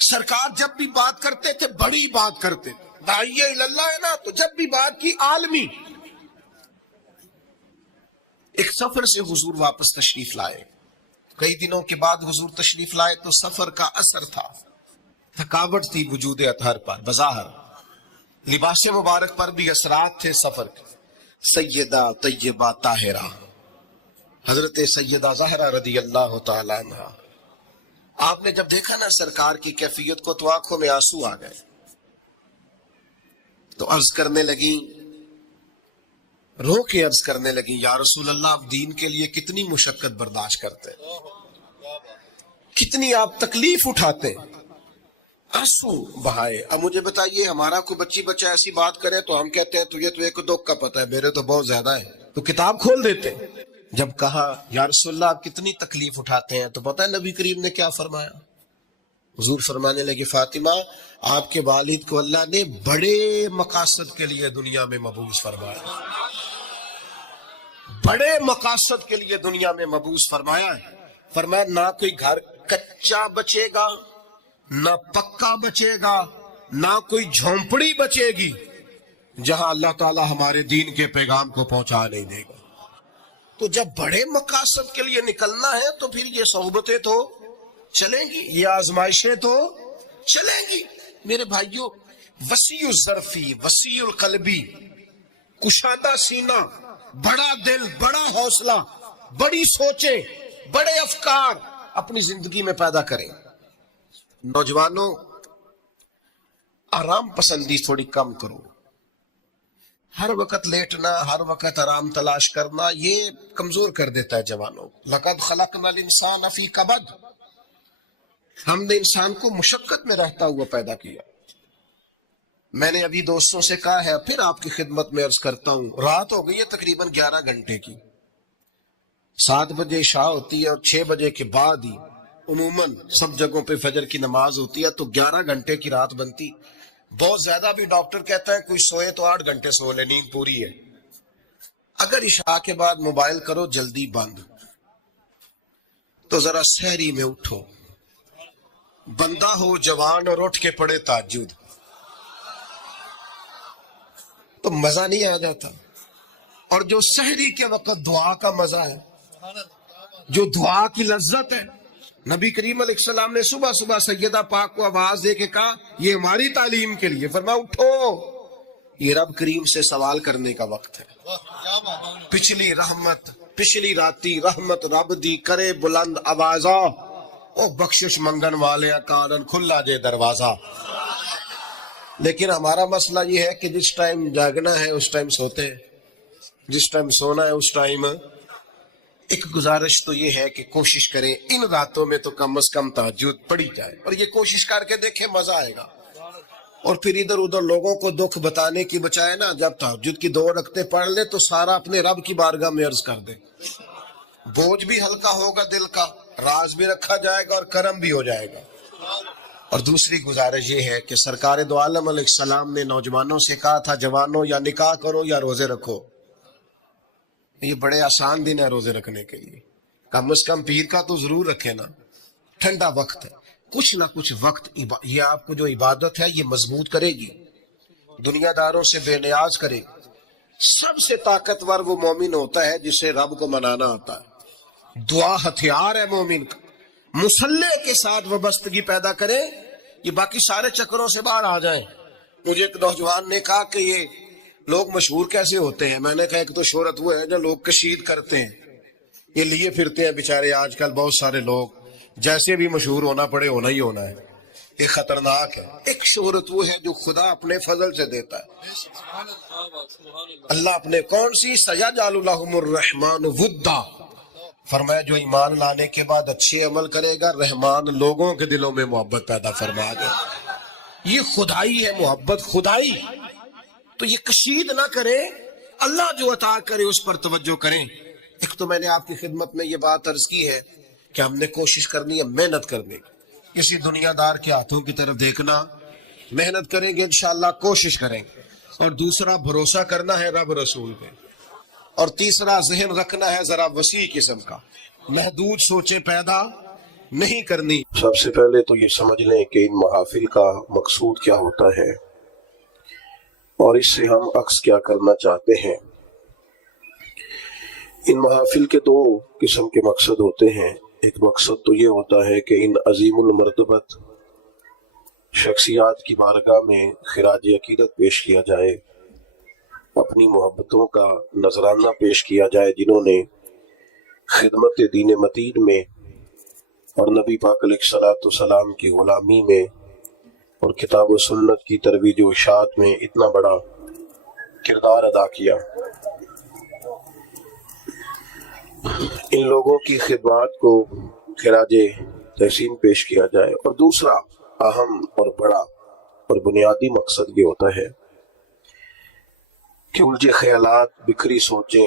سرکار جب بھی بات کرتے تھے بڑی بات کرتے، داعیہ اللہ ہے نا، تو جب بھی بات کی عالمی۔ ایک سفر سے حضور واپس تشریف لائے، کئی دنوں کے بعد حضور تشریف لائے تو سفر کا اثر تھا، تھکاوٹ تھی وجود اطہر پر، بظاہر لباس مبارک پر بھی اثرات تھے سفر کے۔ سیدہ طیبہ طاہرہ حضرت سیدہ زہرا رضی اللہ تعالیٰ عنہ، آپ نے جب دیکھا نا سرکار کی کیفیت کو تو آنکھوں میں آنسو آ گئے، تو عرض کرنے لگیں، رو کے عرض کرنے لگیں یا رسول اللہ آپ دین کے لیے کتنی مشقت برداشت کرتے ہیں، کتنی آپ تکلیف اٹھاتے ہیں، آنسو بہائے۔ اب مجھے بتائیے ہمارا کوئی بچی بچہ ایسی بات کرے تو ہم کہتے ہیں تجھے تو ایک دکھ کا پتہ ہے، میرے تو بہت زیادہ ہے، تو کتاب کھول دیتے ہیں۔ جب کہا یا رسول اللہ آپ کتنی تکلیف اٹھاتے ہیں، تو پتہ ہے نبی کریم نے کیا فرمایا؟ حضور فرمانے لگے فاطمہ آپ کے والد کو اللہ نے بڑے مقاصد کے لیے دنیا میں مبعوث فرمایا، بڑے مقاصد کے لیے دنیا میں مبعوث فرمایا ہے۔ فرمایا نہ کوئی گھر کچا بچے گا، نہ پکا بچے گا، نہ کوئی جھونپڑی بچے گی جہاں اللہ تعالی ہمارے دین کے پیغام کو پہنچا نہیں دے گا۔ تو جب بڑے مقاصد کے لیے نکلنا ہے تو پھر یہ صحبتیں تو چلیں گی، یہ آزمائشیں تو چلیں گی۔ میرے بھائیوں، وسیع الظرفی، وسیع القلبی، کشادہ سینہ، بڑا دل، بڑا حوصلہ، بڑی سوچیں، بڑے افکار اپنی زندگی میں پیدا کریں۔ نوجوانوں، آرام پسندی تھوڑی کم کرو۔ ہر وقت لیٹنا، ہر وقت آرام تلاش کرنا، یہ کمزور کر دیتا ہے جوانوں۔ لقد خلقنا الانسان فی کبد، ہم نے انسان کو مشقت میں رہتا ہوا پیدا کیا۔ میں نے ابھی دوستوں سے کہا ہے، پھر آپ کی خدمت میں عرض کرتا ہوں، رات ہو گئی ہے تقریباً 11 گھنٹے کی، 7 بجے عشاء ہوتی ہے اور 6 بجے کے بعد ہی عموماً سب جگہوں پہ فجر کی نماز ہوتی ہے، تو 11 گھنٹے کی رات بنتی۔ بہت زیادہ بھی ڈاکٹر کہتا ہے کوئی سوئے تو 8 گھنٹے سو لے، نیند پوری ہے۔ اگر عشاء کے بعد موبائل کرو جلدی بند، تو ذرا سحری میں اٹھو، بندہ ہو جوان اور اٹھ کے پڑھے تہجد، تو مزہ نہیں آ جاتا؟ اور جو سحری کے وقت دعا کا مزہ ہے، جو دعا کی لذت ہے، نبی کریم علیہ السلام نے صبح صبح سیدہ پاک کو آواز دے کے کہا یہ ہماری تعلیم کے لیے، فرمایا اٹھو، یہ رب کریم سے سوال کرنے کا وقت ہے۔ پچھلی رحمت، پچھلی راتی رحمت رب دی کرے بلند آوازہ، او بخشش منگن والے کارن کھلا جے دروازہ۔ لیکن ہمارا مسئلہ یہ ہے کہ جس ٹائم جاگنا ہے اس ٹائم سوتے ہیں، جس ٹائم سونا ہے اس ٹائم۔ ایک گزارش تو یہ ہے کہ کوشش کریں ان راتوں میں تو کم از کم تہجد پڑھی جائے، اور یہ کوشش کر کے دیکھیں مزہ آئے گا۔ اور پھر ادھر ادھر لوگوں کو دکھ بتانے کی بجائے نا، جب تہجد کی 2 رکعتیں پڑھ لے تو سارا اپنے رب کی بارگاہ میں عرض کر دے، بوجھ بھی ہلکا ہوگا دل کا، راز بھی رکھا جائے گا اور کرم بھی ہو جائے گا۔ اور دوسری گزارش یہ ہے کہ سرکار دو عالم علیہ السلام نے نوجوانوں سے کہا تھا جوانوں یا نکاح کرو یا روزے رکھو۔ یہ بڑے آسان دن ہے روزے رکھنے کے لیے، کم از کم پیر کا تو ضرور رکھے نا، ٹھنڈا وقت ہے، کچھ نہ کچھ وقت یہ آپ کو جو عبادت ہے یہ مضبوط کرے گی، دنیا داروں سے بے نیاز کرے گی۔ سب سے طاقتور وہ مومن ہوتا ہے جسے رب کو منانا آتا ہے۔ دعا ہتھیار ہے مومن کا، مسلح کے ساتھ وابستگی پیدا کرے، یہ باقی سارے چکروں سے باہر آ جائیں۔ مجھے ایک نوجوان نے کہا کہ یہ لوگ مشہور کیسے ہوتے ہیں؟ میں نے کہا ایک تو شہرت وہ ہے جو لوگ کشید کرتے ہیں، یہ لیے پھرتے ہیں بیچارے آج کل بہت سارے لوگ، جیسے بھی مشہور ہونا پڑے ہونا ہی ہونا ہے، یہ خطرناک ہے۔ ایک شہرت وہ ہے جو خدا اپنے فضل سے دیتا ہے، اللہ اپنے کون سی سیجعل لہم الرحمن ودا، فرمایا جو ایمان لانے کے بعد اچھے عمل کرے گا رحمان لوگوں کے دلوں میں محبت پیدا فرما دے۔ یہ خدائی ہے، محبت خدائی۔ تو یہ کشید نہ کرے، اللہ جو عطا کرے اس پر توجہ کریں۔ ایک تو میں نے آپ کی خدمت میں یہ بات عرض کی ہے کہ ہم نے کوشش کرنی ہے محنت کرنے کی، کسی دنیا دار کے ہاتھوں کی طرف دیکھنا، محنت کریں گے انشاءاللہ، کوشش کریں گے۔ اور دوسرا بھروسہ کرنا ہے رب رسول پہ، اور تیسرا ذہن رکھنا ہے ذرا وسیع قسم کا، محدود سوچیں پیدا نہیں کرنی۔ سب سے پہلے تو یہ سمجھ لیں کہ ان محافل کا مقصود کیا ہوتا ہے اور اس سے ہم عکس کیا کرنا چاہتے ہیں۔ ان محافل کے 2 قسم کے مقصد ہوتے ہیں۔ ایک مقصد تو یہ ہوتا ہے کہ ان عظیم المرتبت شخصیات کی بارگاہ میں خراج عقیدت پیش کیا جائے، اپنی محبتوں کا نذرانہ پیش کیا جائے، جنہوں نے خدمت دین متین میں اور نبی پاک علیہ الصلوۃ والسلام کی غلامی میں اور کتاب و سنت کی ترویج و اشاعت میں اتنا بڑا کردار ادا کیا۔ ان لوگوں کی خدمات کو خراج تحسین پیش کیا جائے۔ اور دوسرا اہم اور بڑا اور بنیادی مقصد یہ ہوتا ہے کہ الجھے خیالات، بکھری سوچیں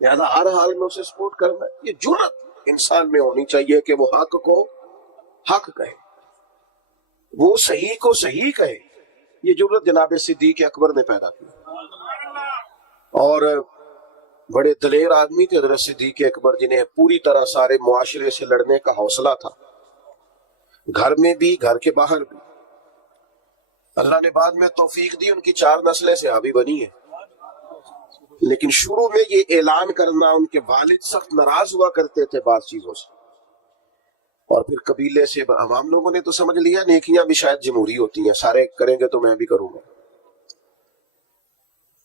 لہذا ہر حال میں اسے سپورٹ کرنا ہے. یہ جرت انسان میں ہونی چاہیے کہ وہ حق کو حق کہے، وہ صحیح کو صحیح کہے. یہ جرت جناب صدیق اکبر نے پیدا کی، اور بڑے دلیر آدمی تھے حضرت صدیق اکبر، جنہیں پوری طرح سارے معاشرے سے لڑنے کا حوصلہ تھا، گھر میں بھی گھر کے باہر بھی. اللہ نے بعد میں توفیق دی، ان کی 4 نسلیں صحابی بنی ہیں، لیکن شروع میں یہ اعلان کرنا، ان کے والد سخت ناراض ہوا کرتے تھے بعض چیزوں سے، اور پھر قبیلے سے عوام لوگوں نے تو سمجھ لیا نیکیاں بھی شاید جمہوری ہوتی ہیں، سارے کریں گے تو میں بھی کروں گا.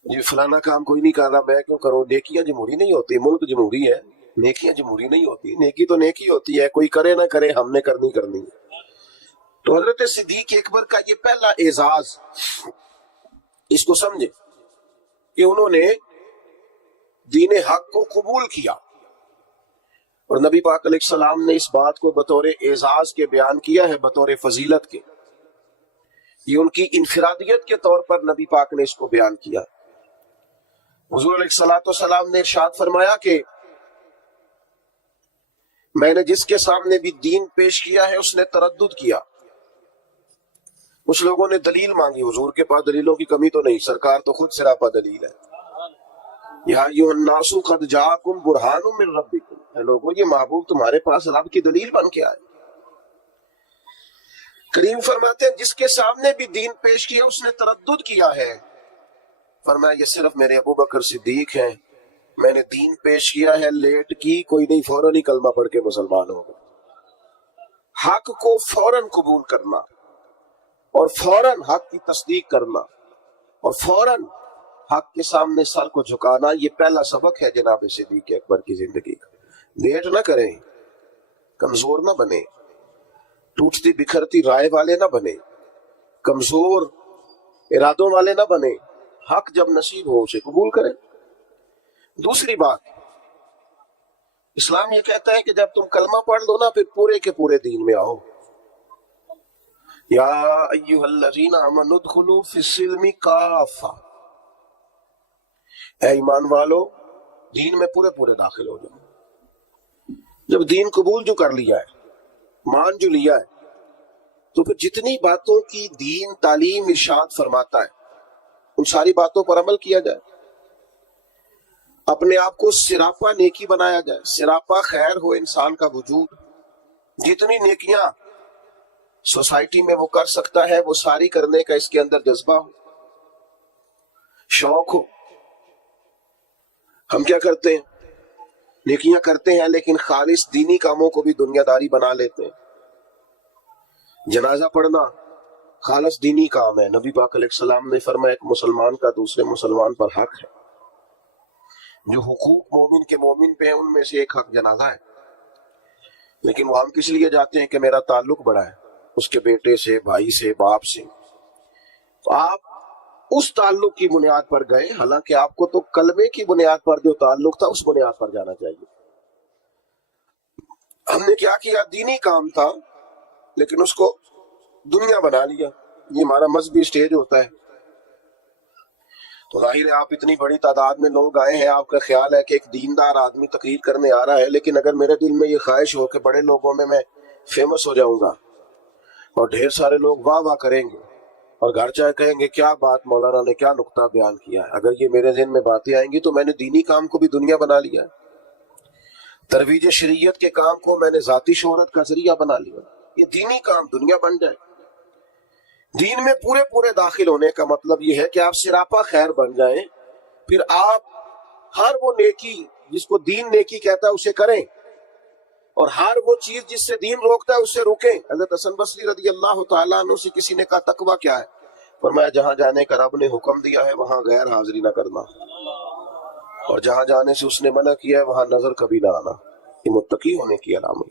یہ فلانا کام کوئی نہیں کر رہا میں کیوں کروں. نیکیاں جمہوری نہیں ہوتی، ملک جمہوری ہے، نیکیاں جمہوری نہیں ہوتی. نیکی تو نیکی ہوتی ہے، کوئی کرے نہ کرے ہم نے کرنی. تو حضرت صدیق اکبر کا یہ پہلا اعزاز، اس کو سمجھے کہ انہوں نے دین حق کو قبول کیا، اور نبی پاک علیہ السلام نے اس بات کو بطور اعزاز کے بیان کیا ہے، بطور فضیلت کے. یہ ان کی انفرادیت کے طور پر نبی پاک نے اس کو بیان کیا. حضور علیہ السلام نے ارشاد فرمایا کہ میں نے جس کے سامنے بھی دین پیش کیا ہے اس نے تردد کیا. کچھ لوگوں نے دلیل مانگی، حضور کے پاس دلیلوں کی کمی تو نہیں، سرکار تو خود سراپا دلیل ہے. یا ایھا الناس قد جاءکم برہان من ربکم، اے لوگوں یہ محبوب تمہارے پاس رب کی دلیل بن کے آئے. کریم فرماتے ہیں جس کے سامنے بھی دین پیش کیا اس نے تردد کیا ہے. فرمایا یہ صرف میرے ابو بکر صدیق ہیں، میں نے دین پیش کیا ہے لیٹ کی کوئی نہیں، فوراً ہی کلمہ پڑھ کے مسلمان ہو گئے. حق کو فوراً قبول کرنا، اور فوراً حق کی تصدیق کرنا، اور فوراً حق کے سامنے سر کو جھکانا، یہ پہلا سبق ہے جناب صدیق اکبر کی زندگی کا. لیٹ نہ کریں، کمزور نہ بنے، ٹوٹتی بکھرتی رائے والے نہ بنے، کمزور ارادوں والے نہ بنے. حق جب نصیب ہو اسے قبول کریں. دوسری بات، اسلام یہ کہتا ہے کہ جب تم کلمہ پڑھ لو نا پھر پورے کے پورے دین میں آؤ. یا ایھا الذین آمنوا ادخلوا فی السلم کافہ، اے ایمان والو دین میں پورے داخل ہو جاؤ. جب دین قبول جو کر لیا ہے، مان جو لیا ہے، تو پھر جتنی باتوں کی دین تعلیم ارشاد فرماتا ہے ان ساری باتوں پر عمل کیا جائے. اپنے آپ کو سراپا نیکی بنایا جائے، سراپا خیر ہو انسان کا وجود. جتنی نیکیاں سوسائٹی میں وہ کر سکتا ہے وہ ساری کرنے کا اس کے اندر جذبہ ہو، شوق ہو. ہم کیا کرتے ہیں؟ نیکیاں کرتے ہیں لیکن خالص دینی کاموں کو بھی دنیا داری بنا لیتے ہیں. جنازہ پڑھنا خالص دینی کام ہے. نبی پاک علیہ السلام نے فرمایا ایک مسلمان کا دوسرے مسلمان پر حق ہے. جو حقوق مومن کے مومن پہ ہیں ان میں سے ایک حق جنازہ ہے. لیکن وہ ہم کس لیے جاتے ہیں کہ میرا تعلق بڑا ہے اس کے بیٹے سے، بھائی سے، باپ سے. تو آپ اس تعلق کی بنیاد پر گئے، حالانکہ آپ کو تو کلمے کی بنیاد پر جو تعلق تھا اس بنیاد پر جانا چاہیے. ہم نے کیا کیا؟ دینی کام تھا لیکن اس کو دنیا بنا لیا. یہ ہمارا مذہبی سٹیج ہوتا ہے. تو ظاہر ہے آپ اتنی بڑی تعداد میں لوگ آئے ہیں، آپ کا خیال ہے کہ ایک دیندار آدمی تقریر کرنے آ رہا ہے، لیکن اگر میرے دل میں یہ خواہش ہو کہ بڑے لوگوں میں فیمس ہو جاؤں گا اور ڈھیر سارے لوگ واہ واہ کریں گے اور گھر چاہے کہیں گے کیا بات مولانا نے کیا نقطہ بیان کیا ہے، اگر یہ میرے ذہن میں باتیں آئیں گی تو میں نے دینی کام کو بھی دنیا بنا لیا. ترویج شریعت کے کام کو میں نے ذاتی شہرت کا ذریعہ بنا لیا. یہ دینی کام دنیا بن جائے. دین میں پورے داخل ہونے کا مطلب یہ ہے کہ آپ سراپا خیر بن جائیں. پھر آپ ہر وہ نیکی جس کو دین نیکی کہتا ہے اسے کریں، اور ہر وہ چیز جس سے دین روکتا ہے اسے روکیں. حضرت حسن بصری رضی اللہ تعالیٰ عنہ سے کسی نے کہا تقویٰ کیا ہے؟ فرمایا جہاں جانے کا رب نے حکم دیا ہے وہاں غیر حاضری نہ کرنا، اور جہاں جانے سے اس نے منع کیا ہے وہاں نظر کبھی نہ آنا. یہ متقی ہونے کی علامت.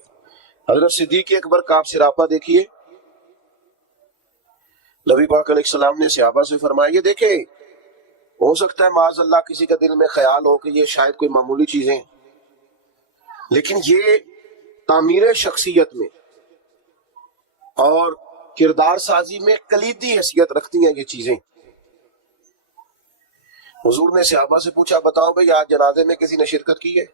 حضرت صدیق اکبر کا آپ سراپا دیکھیے. نبی پاک علیہ السلام نے صحابہ سے فرمایا یہ دیکھیں ہو سکتا ہے معاذ اللہ کسی کا دل میں خیال ہو کہ یہ شاید کوئی معمولی چیزیں، لیکن یہ تعمیر شخصیت میں اور کردار سازی میں کلیدی حیثیت رکھتی ہیں. یہ چیزیں حضور نے صحابہ سے پوچھا بتاؤ بھائی آج جنازے میں کسی نے شرکت کی ہے؟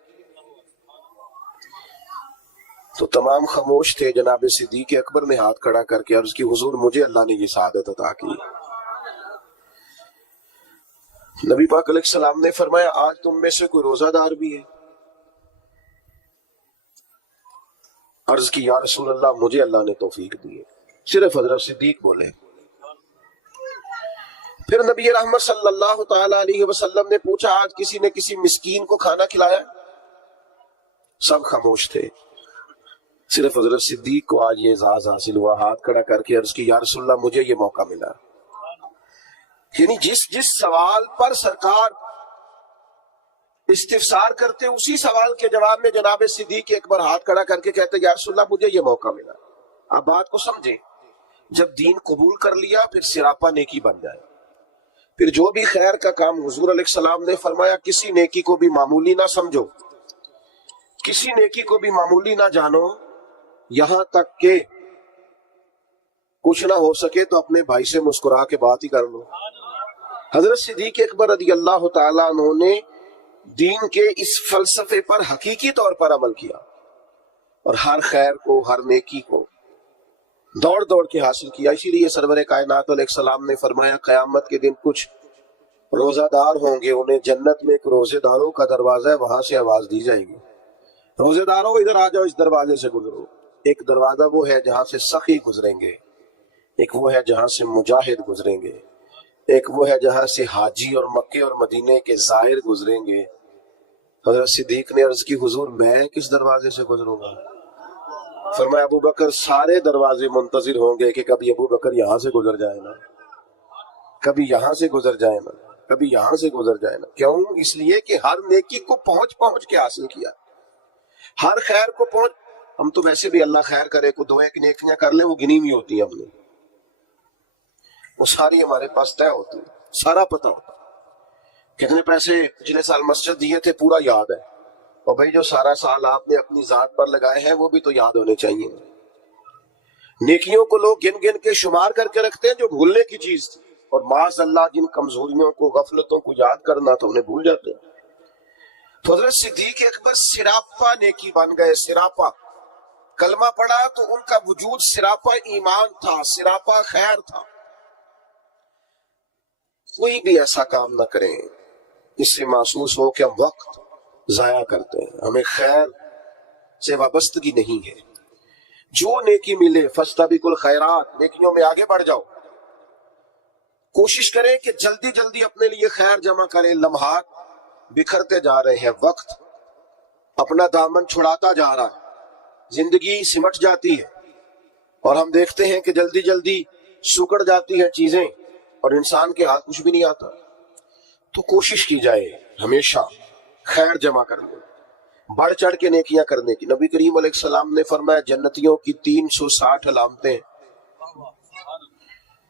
تو تمام خاموش تھے. جناب صدیق اکبر نے ہاتھ کھڑا کر کے عرض کی حضور مجھے اللہ نے یہ سعادت عطا کی. نبی پاک علیہ السلام نے فرمایا آج تم میں سے کوئی روزہ دار بھی ہے؟ عرض کی یا رسول اللہ مجھے اللہ نے توفیق دی ہے. صرف حضرت صدیق بولے. پھر نبی رحمت صلی اللہ تعالی علیہ وسلم نے پوچھا آج کسی نے کسی مسکین کو کھانا کھلایا؟ سب خاموش تھے. صرف حضرت صدیق کو آج یہ اعزاز حاصل ہوا. ہاتھ کھڑا کر کے عرض کی یا رسول اللہ مجھے یہ موقع ملا. یعنی جس سوال پر سرکار استفسار کرتے اسی سوال کے جواب میں جناب صدیق ایک بار ہاتھ کھڑا کر کے کہتے یا رسول اللہ مجھے یہ موقع ملا. آپ بات کو سمجھیں. جب دین قبول کر لیا پھر سراپا نیکی بن جائے. پھر جو بھی خیر کا کام حضور علیہ السلام نے فرمایا کسی نیکی کو بھی معمولی نہ سمجھو, کسی نیکی کو بھی معمولی نہ جانو, یہاں تک کہ کچھ نہ ہو سکے تو اپنے بھائی سے مسکرا کے بات ہی کر لو. حضرت صدیق اکبر رضی اللہ تعالیٰ عنہ نے دین کے اس فلسفے پر حقیقی طور پر عمل کیا اور ہر خیر کو ہر نیکی کو دوڑ دوڑ کے حاصل کیا. اسی لیے سرور کائنات علیہ السلام نے فرمایا قیامت کے دن کچھ روزہ دار ہوں گے, انہیں جنت میں ایک روزے داروں کا دروازہ ہے, وہاں سے آواز دی جائے گی روزے داروں ادھر آ جاؤ, اس دروازے سے گزرو. ایک دروازہ وہ ہے جہاں سے سخی گزریں گے, ایک وہ ہے جہاں سے مجاہد گزریں گے, ایک وہ ہے جہاں سے حاجی اور مکے اور مدینے کے زائر گزریں گے. حضرت صدیق نے عرض کی حضور میں کس دروازے سے گزروں گا؟ فرمایا ابو بکر سارے دروازے منتظر ہوں گے کہ کبھی ابو بکر یہاں سے گزر جائے نا, کبھی یہاں سے گزر جائے نا, کبھی یہاں سے گزر جائے نا. کیوں؟ اس لیے کہ ہر نیکی کو پہنچ کے حاصل کیا, ہر خیر کو پہنچ. ہم تو ویسے بھی اللہ خیر کرے کو دو ایک نیکیاں کر لیں وہ گنی ہوئی ہوتی ہیں, ہم نے وہ ساری ہمارے پاس طے ہوتی ہے, سارا پتہ ہوتا. کتنے پیسے پچھلے سال مسجد دیے تھے پورا یاد ہے, اور بھائی جو سارا سال آپ نے اپنی ذات پر لگائے ہیں وہ بھی تو یاد ہونے چاہیے. نیکیوں کو لوگ گن گن کے شمار کر کے رکھتے ہیں جو بھولنے کی چیز تھی, اور معاذ اللہ جن کمزوریوں کو غفلتوں کو یاد کرنا تو انہیں بھول جاتے ہیں. تو حضرت صدیق اکبر سراپا نیکی بن گئے. سراپا کلمہ پڑھا تو ان کا وجود سراپا ایمان تھا, سراپا خیر تھا. کوئی بھی ایسا کام نہ کریں اس سے محسوس ہو کہ ہم وقت ضائع کرتے ہیں, ہمیں خیر سے وابستگی نہیں ہے. جو نیکی ملے فاستبقوا الخیرات, نیکیوں میں آگے بڑھ جاؤ. کوشش کریں کہ جلدی جلدی اپنے لیے خیر جمع کریں. لمحات بکھرتے جا رہے ہیں, وقت اپنا دامن چھڑاتا جا رہا ہے, زندگی سمٹ جاتی ہے اور ہم دیکھتے ہیں کہ جلدی جلدی سکڑ جاتی ہیں چیزیں اور انسان کے ہاتھ کچھ بھی نہیں آتا. تو کوشش کی جائے ہمیشہ خیر جمع کرنے, بڑھ چڑھ کے نیکیاں کرنے کی. نبی کریم علیہ السلام نے فرمایا جنتیوں کی 360 علامتیں,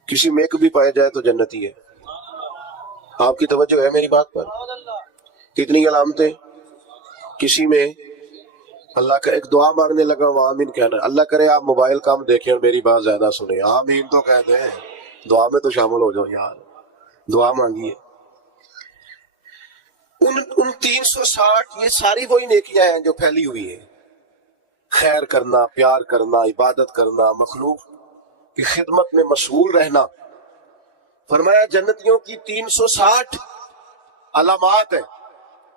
کسی میں ایک بھی پایا جائے تو جنتی ہے. آپ کی توجہ ہے میری بات پر؟ کتنی علامتیں؟ کسی میں اللہ کا ایک دعا مانگنے لگا وہ آمین کہنا. اللہ کرے آپ موبائل کام دیکھیں اور میری بات زیادہ سنیں, آمین تو کہتے ہیں, دعا میں تو شامل ہو جاؤ یار, دعا مانگیے. ان 360 یہ ساری وہی نیکیاں ہیں جو پھیلی ہوئی ہیں. خیر کرنا, پیار کرنا, عبادت کرنا, مخلوق کی خدمت میں مشغول رہنا. فرمایا جنتیوں کی 360 علامات ہیں,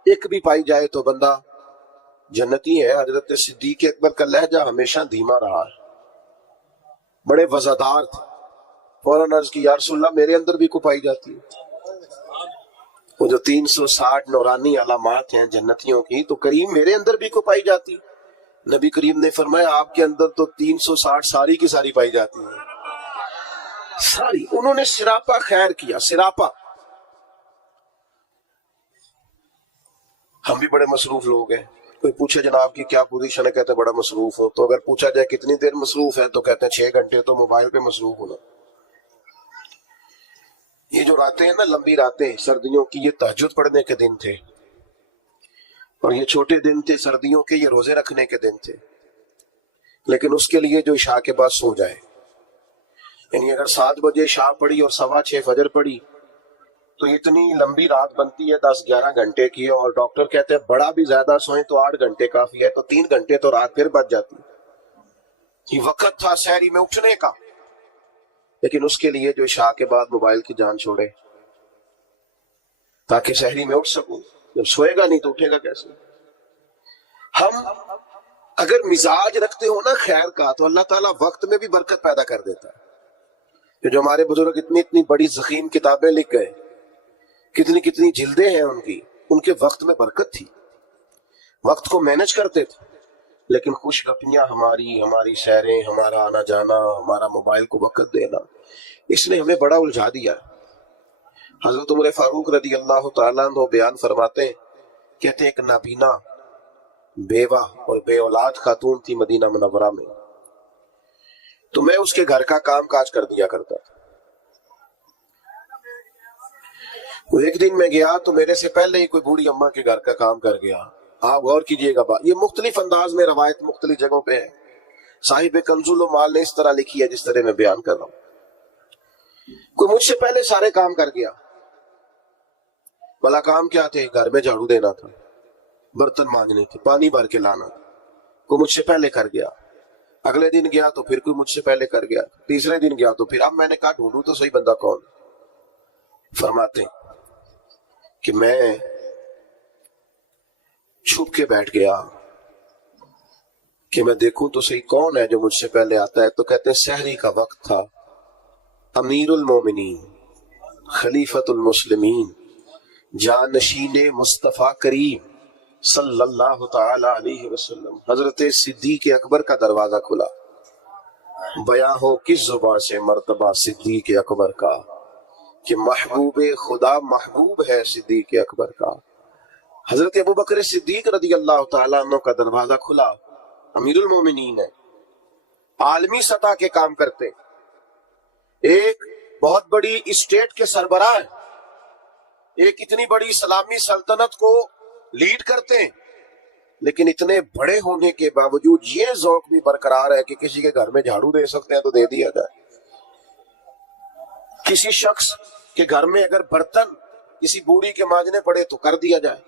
ایک بھی پائی جائے تو بندہ جنتی ہے. حضرت صدیق اکبر کا لہجہ ہمیشہ دھیما رہا ہے, بڑے وزادار تھے. فوراً عرض کی یا رسول اللہ میرے اندر بھی کو پائی جاتی ہے. وہ جو 360 نورانی علامات ہیں جنتیوں کی تو کریم میرے اندر بھی کو پائی جاتی. نبی کریم نے فرمایا آپ کے اندر تو 360 ساری کی ساری پائی جاتی ہیں, ساری. انہوں نے سراپا خیر کیا, سراپا. ہم بھی بڑے مصروف لوگ ہیں. کوئی پوچھے جناب کی کیا پوزیشن ہے, کہتے بڑا مصروف ہو. تو اگر پوچھا جائے کتنی دیر مصروف ہے تو کہتے ہیں 6 گھنٹے تو موبائل پہ مصروف ہونا. یہ جو راتیں ہیں نا لمبی راتیں سردیوں کی, یہ تہجد پڑھنے کے دن تھے, اور یہ چھوٹے دن تھے سردیوں کے, یہ روزے رکھنے کے دن تھے. لیکن اس کے لیے جو عشاء کے بعد سو جائے, یعنی اگر 7 بجے عشاء پڑھی اور 6:15 فجر پڑھی تو اتنی لمبی رات بنتی ہے 10-11 گھنٹے کی، اور ڈاکٹر کہتے ہیں بڑا بھی زیادہ سوئیں تو 8 گھنٹے کافی ہے، تو 3 گھنٹے تو رات پھر بچ جاتی ہے۔ یہ وقت تھا سحری میں اٹھنے کا، لیکن اس کے لیے جو عشاء کے بعد موبائل کی جان چھوڑے تاکہ سحری میں اٹھ سکوں، جب سوئے گا نہیں تو اٹھے گا کیسے؟ ہم اگر مزاج رکھتے ہو نا خیر کا، تو اللہ تعالیٰ وقت میں بھی برکت پیدا کر دیتا ہے۔ کہ جو ہمارے بزرگ اتنی بڑی ضخیم کتابیں لکھ گئے، کتنی جلدیں ہیں ان کے وقت میں برکت تھی، وقت کو مینج کرتے تھے۔ لیکن خوش گپیاں ہماری سیریں، ہمارا آنا جانا، ہمارا موبائل کو وقت دینا، اس نے ہمیں بڑا الجھا دیا۔ حضرت عمر فاروق رضی اللہ تعالیٰ عنہ بیان فرماتے ہیں، کہتے ہیں ایک نابینا بیوہ اور بے اولاد خاتون تھی مدینہ منورہ میں، تو میں اس کے گھر کا کام کاج کر دیا کرتا تھا۔ وہ ایک دن میں گیا تو میرے سے پہلے ہی کوئی بوڑھی اماں کے گھر کا کام کر گیا۔ آپ غور کیجئے گا، یہ مختلف انداز میں روایت مختلف جگہوں پہ ہے۔ صاحب کنز المال نے اس طرح لکھی ہے جس طرح میں بیان کر رہا ہوں۔ کوئی مجھ سے پہلے سارے کام کر گیا۔ بھلا کام کیا تھے؟ گھر میں جھاڑو دینا تھا، برتن مانجنے تھے، پانی بھر کے لانا تھا۔ کوئی مجھ سے پہلے کر گیا، اگلے دن گیا تو پھر کوئی مجھ سے پہلے کر گیا، تیسرے دن گیا تو پھر۔ اب میں نے کہا ڈھونڈوں تو صحیح بندہ کون؟ فرماتے ہیں کہ میں چھپ کے بیٹھ گیا کہ میں دیکھوں تو صحیح کون ہے جو مجھ سے پہلے آتا ہے۔ تو کہتے ہیں سحری کا وقت تھا، امیر المومنین، خلیفۃ المسلمین، جانشین مصطفیٰ کریم صلی اللہ تعالی علیہ وسلم، حضرت صدیق اکبر کا دروازہ کھلا۔ بیاں ہو کس زبان سے مرتبہ صدیق اکبر کا، کہ محبوب خدا محبوب ہے صدیق اکبر کا۔ حضرت ابوبکر صدیق رضی اللہ تعالیٰ عنہ کا دروازہ کھلا، امیر المومنین ہے، عالمی سطح کے کام کرتے، ایک بہت بڑی اسٹیٹ کے سربراہ ہیں، ایک اتنی بڑی اسلامی سلطنت کو لیڈ کرتے ہیں، لیکن اتنے بڑے ہونے کے باوجود یہ ذوق بھی برقرار ہے کہ کسی کے گھر میں جھاڑو دے سکتے ہیں تو دے دیا جائے۔ کسی شخص کے گھر میں اگر برتن کسی بوڑھی کے مانجنے پڑے تو کر دیا جائے۔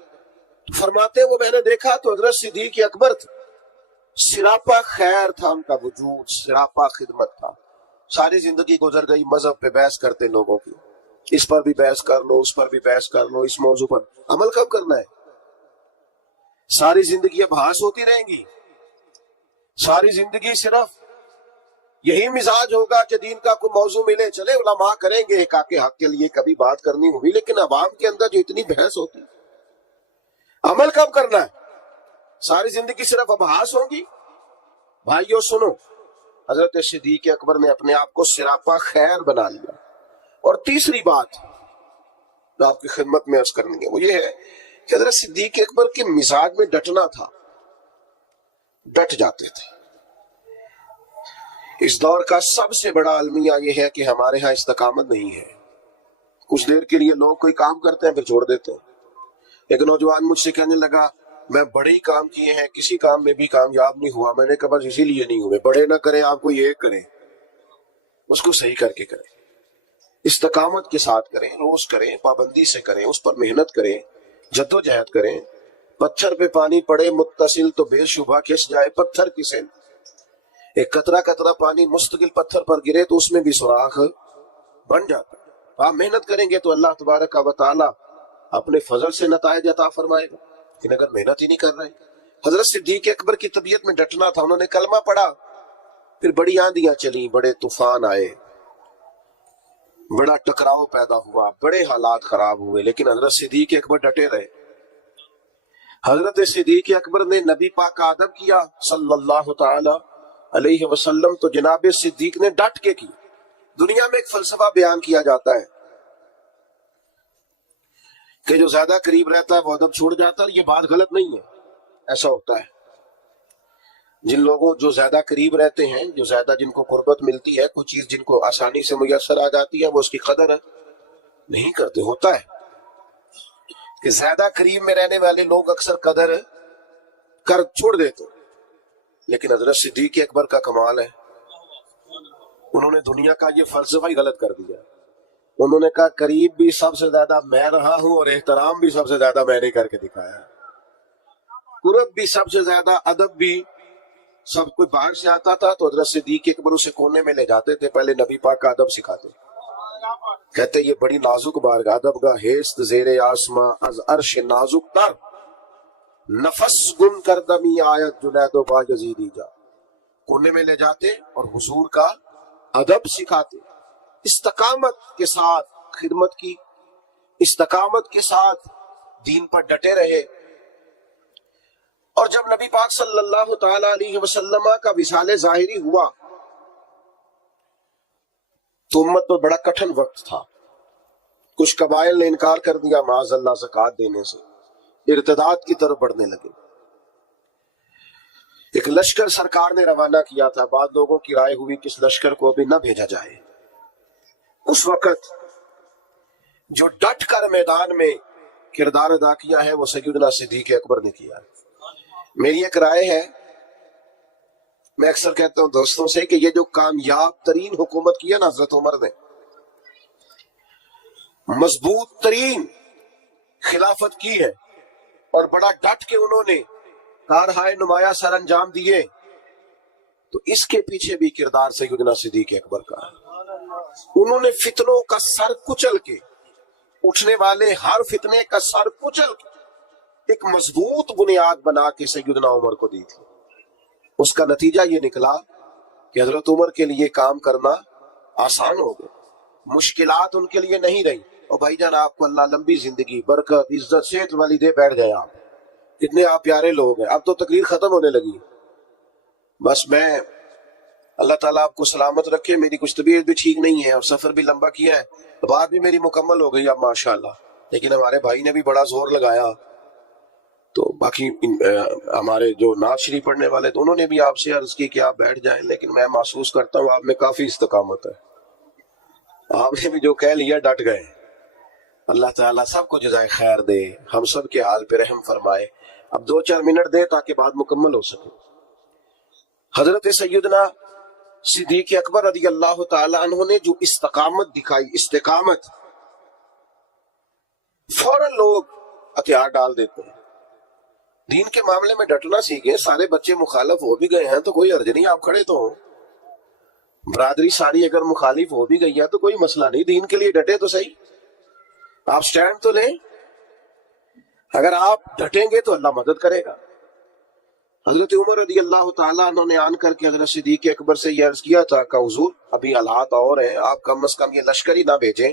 فرماتے وہ میں نے دیکھا تو حضرت صدیق اکبر تھے، سراپا خیر تھا ان کا وجود، سراپا خدمت تھا۔ ساری زندگی گزر گئی مذہب پہ بحث کرتے لوگوں کی، اس پر بھی بحث کر لو، اس پر بھی بحث کر لو، اس موضوع پر عمل کب کرنا ہے؟ ساری زندگی ابحاث ہوتی رہیں گی، ساری زندگی صرف یہی مزاج ہوگا کہ دین کا کوئی موضوع ملے چلے علماء کریں گے حق کے لیے کبھی بات کرنی ہوگی، لیکن عوام کے اندر جو اتنی بحث ہوتی ہے، عمل کب کرنا ہے؟ ساری زندگی صرف ابحاث ہوگی۔ بھائیو سنو، حضرت صدیق اکبر نے اپنے آپ کو سراپا خیر بنا لیا۔ اور تیسری بات جو آپ کی خدمت میں عرض کرنی ہے وہ یہ ہے کہ حضرت صدیق اکبر کے مزاج میں ڈٹنا تھا، ڈٹ جاتے تھے۔ اس دور کا سب سے بڑا المیہ یہ ہے کہ ہمارے ہاں استقامت نہیں ہے۔ کچھ دیر کے لیے لوگ کوئی کام کرتے ہیں پھر چھوڑ دیتے ہیں۔ ایک نوجوان مجھ سے کہنے لگا میں بڑے ہی کام کیے ہیں، کسی کام میں بھی کامیاب نہیں ہوا۔ میں نے کہا بس اسی لیے نہیں ہوئے، بڑے نہ کریں آپ کو یہ کریں، اس کو صحیح کر کے کریں، استقامت کے ساتھ کریں، روز کریں، پابندی سے کریں، اس پر محنت کریں، جدوجہد کریں۔ پتھر پہ پانی پڑے متصل تو بے شبہ کھس جائے پتھر کی سیل۔ ایک قطرہ قطرہ پانی مستقل پتھر پر گرے تو اس میں بھی سوراخ بن جاتا ہے۔ آپ محنت کریں گے تو اللہ تبارک و تعالی اپنے فضل سے نتائج عطا فرمائے گا، لیکن اگر محنت ہی نہیں کر رہے۔ حضرت صدیق اکبر کی طبیعت میں ڈٹنا تھا، انہوں نے کلمہ پڑھا، پھر بڑی آندیاں چلیں، بڑے طوفان آئے، بڑا ٹکراؤ پیدا ہوا، بڑے حالات خراب ہوئے، لیکن حضرت صدیق اکبر ڈٹے رہے۔ حضرت صدیق اکبر نے نبی پاک کا ادب کیا صلی اللہ تعالی علیہ وسلم، تو جناب صدیق نے ڈٹ کے کی۔ دنیا میں ایک فلسفہ بیان کیا جاتا ہے کہ جو زیادہ قریب رہتا ہے وہ ادب چھوڑ جاتا ہے۔ یہ بات غلط نہیں ہے، ایسا ہوتا ہے۔ جن لوگوں جو زیادہ قریب رہتے ہیں، جو زیادہ جن کو قربت ملتی ہے، کوئی چیز جن کو آسانی سے میسر آ جاتی ہے، وہ اس کی قدر نہیں کرتے۔ ہوتا ہے کہ زیادہ قریب میں رہنے والے لوگ اکثر قدر کر چھوڑ دیتے، لیکن حضرت صدیق اکبر کا کمال ہے، انہوں نے دنیا کا یہ فلسفہ ہی غلط کر دیا۔ انہوں نے کہا قریب بھی سب سے زیادہ میں رہا ہوں اور احترام بھی سب سے زیادہ میں نے کر کے دکھایا، قرب بھی سب سے زیادہ، ادب بھی۔ سب کوئی باہر سے آتا تھا تو حضرت صدیق اکبر اسے کونے میں لے جاتے تھے، پہلے نبی پاک کا ادب سکھاتے، کہتے یہ بڑی نازک بارگاہ، ادب کا ہیست زیر آسماں از عرش نازک تر، نفس گن کردمی آیت جنید و با یزیدی جا، کونے میں لے جاتے اور حضور کا ادب سکھاتے، استقامت کے ساتھ خدمت کی، استقامت کے ساتھ دین پر ڈٹے رہے۔ اور جب نبی پاک صلی اللہ تعالی علیہ وسلم کا وصال ظاہری ہوا تو امت پر بڑا کٹھن وقت تھا، کچھ قبائل نے انکار کر دیا معاذ اللہ زکوٰۃ دینے سے، ارتداد کی طرف بڑھنے لگے۔ ایک لشکر سرکار نے روانہ کیا تھا، بعض لوگوں کی رائے ہوئی کہ اس لشکر کو ابھی نہ بھیجا جائے۔ اس وقت جو ڈٹ کر میدان میں کردار ادا کیا ہے وہ سیدنا صدیق اکبر نے کیا۔ میری ایک رائے ہے، میں اکثر کہتا ہوں دوستوں سے کہ یہ جو کامیاب ترین حکومت کی ہے نا حضرت عمر نے، مضبوط ترین خلافت کی ہے، اور بڑا ڈٹ کے انہوں نے کارہائے نمایاں سر انجام دیے، تو اس کے پیچھے بھی کردار سیدنا صدیق اکبر کا ہے۔ انہوں نے فتنوں کا سر کچل کے، اٹھنے والے ہر فتنے کا سر کچل کے ایک مضبوط بنیاد بنا کے سیدنا عمر کو دی تھی۔ اس کا نتیجہ یہ نکلا کہ حضرت عمر کے لیے کام کرنا آسان ہو گیا، مشکلات ان کے لیے نہیں رہی۔ اور بھائی جان آپ کو اللہ لمبی زندگی، برکت، عزت، صحت والی دے، بیٹھ گئے آپ، کتنے آپ پیارے لوگ ہیں۔ اب تو تقریر ختم ہونے لگی، بس میں اللہ تعالیٰ آپ کو سلامت رکھے، میری کچھ طبیعت بھی ٹھیک نہیں ہے اور سفر بھی لمبا کیا ہے، بات بھی میری مکمل ہو گئی اب ماشاءاللہ، لیکن ہمارے بھائی نے بھی بڑا زور لگایا، تو باقی ہمارے جو نعت شریف پڑھنے والے تھے انہوں نے بھی آپ سے عرض کی کہ آپ بیٹھ جائیں، لیکن میں محسوس کرتا ہوں آپ میں کافی استقامت ہے، آپ نے بھی جو کہہ لیا ڈٹ گئے۔ اللہ تعالیٰ سب کو جزائے خیر دے، ہم سب کے حال پہ رحم فرمائے۔ اب 2-4 منٹ دے تاکہ بات مکمل ہو سکے۔ حضرت سیدنا صدیق اکبر رضی اللہ تعالیٰ عنہ نے جو استقامت دکھائی، استقامت، فوراً لوگ ہتھیار ڈال دیتے ہیں، دین کے معاملے میں ڈٹنا سیکھیں۔ سارے بچے مخالف ہو بھی گئے ہیں تو کوئی حرج نہیں، آپ کھڑے تو ہوں، برادری ساری اگر مخالف ہو بھی گئی ہے تو کوئی مسئلہ نہیں، دین کے لیے ڈٹے تو صحیح، آپ سٹینڈ تو لیں۔ اگر آپ ڈٹیں گے تو اللہ مدد کرے گا۔ حضرت عمر رضی اللہ تعالیٰ عنہ نے آن کر کے حضرت صدیق اکبر سے یہ عرض کیا تھا کہ حضور ابھی حالات اور ہیں، آپ کم از کم یہ لشکر ہی نہ بھیجیں،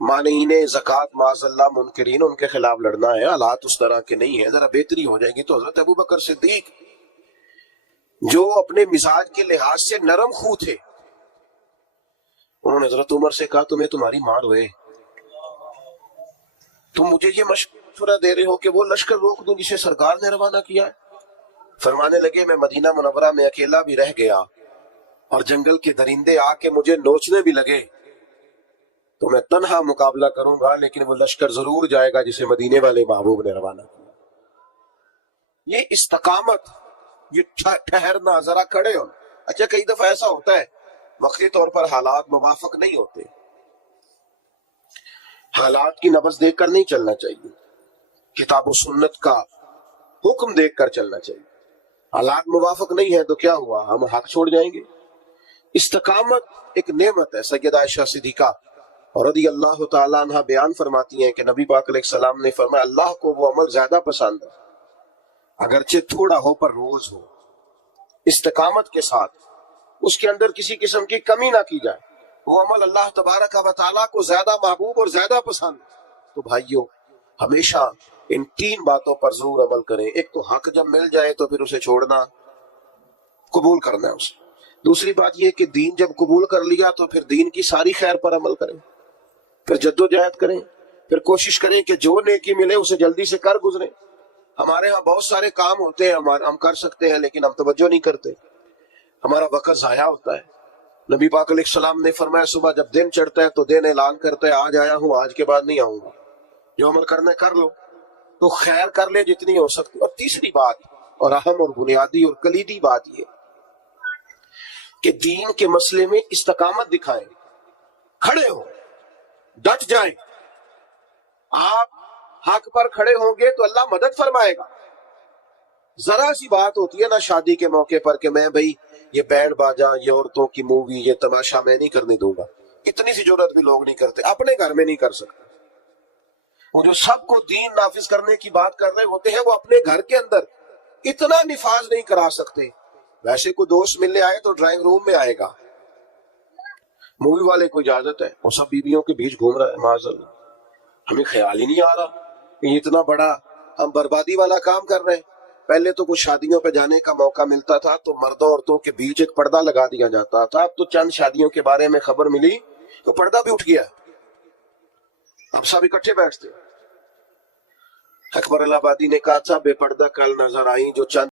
مانعین زکوٰۃ معاذ اللہ منکرین ان کے خلاف لڑنا ہے، حالات اس طرح کے نہیں ہیں، ذرا بہتری ہو جائے گی۔ تو حضرت ابو بکر صدیق جو اپنے مزاج کے لحاظ سے نرم خو تھے، انہوں نے حضرت عمر سے کہا تمہیں تمہاری ماں روئے، تم مجھے یہ مشورہ دے رہے ہو کہ وہ لشکر روک دوں جسے سرکار نے روانہ کیا ہے؟ فرمانے لگے میں مدینہ منورہ میں اکیلا بھی رہ گیا اور جنگل کے درندے آ کے مجھے نوچنے بھی لگے تو میں تنہا مقابلہ کروں گا، لیکن وہ لشکر ضرور جائے گا جسے مدینے والے محبوب نے روانہ کیا۔ یہ استقامت، یہ ٹھہرنا، ذرا کھڑے ہو۔ اچھا کئی دفعہ ایسا ہوتا ہے وقتی طور پر حالات موافق نہیں ہوتے، حالات کی نبض دیکھ کر نہیں چلنا چاہیے، کتاب و سنت کا حکم دیکھ کر چلنا چاہیے۔ حالات موافق نہیں ہے تو کیا ہوا، ہم حق چھوڑ جائیں گے؟ استقامت ایک نعمت ہے۔ سیدہ عائشہ صدیقہ رضی اللہ تعالیٰ عنہ بیان فرماتی ہیں کہ نبی پاک علیہ السلام نے فرمایا اللہ کو وہ عمل زیادہ پسند ہے اگرچہ تھوڑا ہو پر روز ہو، استقامت کے ساتھ، اس کے اندر کسی قسم کی کمی نہ کی جائے، وہ عمل اللہ تبارک و تعالیٰ کو زیادہ محبوب اور زیادہ پسند ہے۔ تو بھائیو ہمیشہ ان 3 باتوں پر ضرور عمل کریں۔ ایک تو حق جب مل جائے تو پھر اسے چھوڑنا، قبول کرنا ہے اسے۔ دوسری بات یہ کہ دین جب قبول کر لیا تو پھر دین کی ساری خیر پر عمل کریں، پھر جد و جہد کریں، پھر کوشش کریں کہ جو نیکی ملے اسے جلدی سے کر گزریں۔ ہمارے ہاں بہت سارے کام ہوتے ہیں ہم کر سکتے ہیں لیکن ہم توجہ نہیں کرتے، ہمارا وقت ضائع ہوتا ہے۔ نبی پاک علیہ السلام نے فرمایا صبح جب دن چڑھتا ہے تو دن اعلان کرتا ہے آج آیا ہوں، آج کے بعد نہیں آؤں گا، جو عمل کرنا ہے کر لو، تو خیر کر لے جتنی ہو سکتی۔ اور تیسری بات اور اہم اور بنیادی اور کلیدی بات یہ کہ دین کے مسئلے میں استقامت دکھائیں، کھڑے ہو، ڈٹ جائیں. آپ حق پر کھڑے ہوں گے تو اللہ مدد فرمائے گا. ذرا سی بات ہوتی ہے نا شادی کے موقع پر کہ میں بھائی یہ بینڈ باجا، یہ عورتوں کی مووی، یہ تماشا میں نہیں کرنے دوں گا. اتنی سی جرات بھی لوگ نہیں کرتے، اپنے گھر میں نہیں کر سکتے. وہ جو سب کو دین نافذ کرنے کی بات کر رہے ہوتے ہیں وہ اپنے گھر کے اندر اتنا نفاذ نہیں کرا سکتے. ویسے کوئی دوست ملنے آئے تو ڈرائنگ روم میں آئے گا. مووی والے کو اجازت ہے، وہ سب بیویوں کے بیچ گھوم رہا ہے. معاذ اللہ، ہمیں خیال ہی نہیں آ رہا کہ یہ اتنا بڑا ہم بربادی والا کام کر رہے ہیں. پہلے تو کچھ شادیوں پہ جانے کا موقع ملتا تھا تو مردوں عورتوں کے بیچ ایک پردہ لگا دیا جاتا تھا. اب تو چند شادیوں کے بارے میں خبر ملی تو پردہ بھی اٹھ گیا. اب سب اکٹھے بیٹھتے. اکبر الہ آبادی نے کہا تھا بے پردہ کل نظر آئی جو چند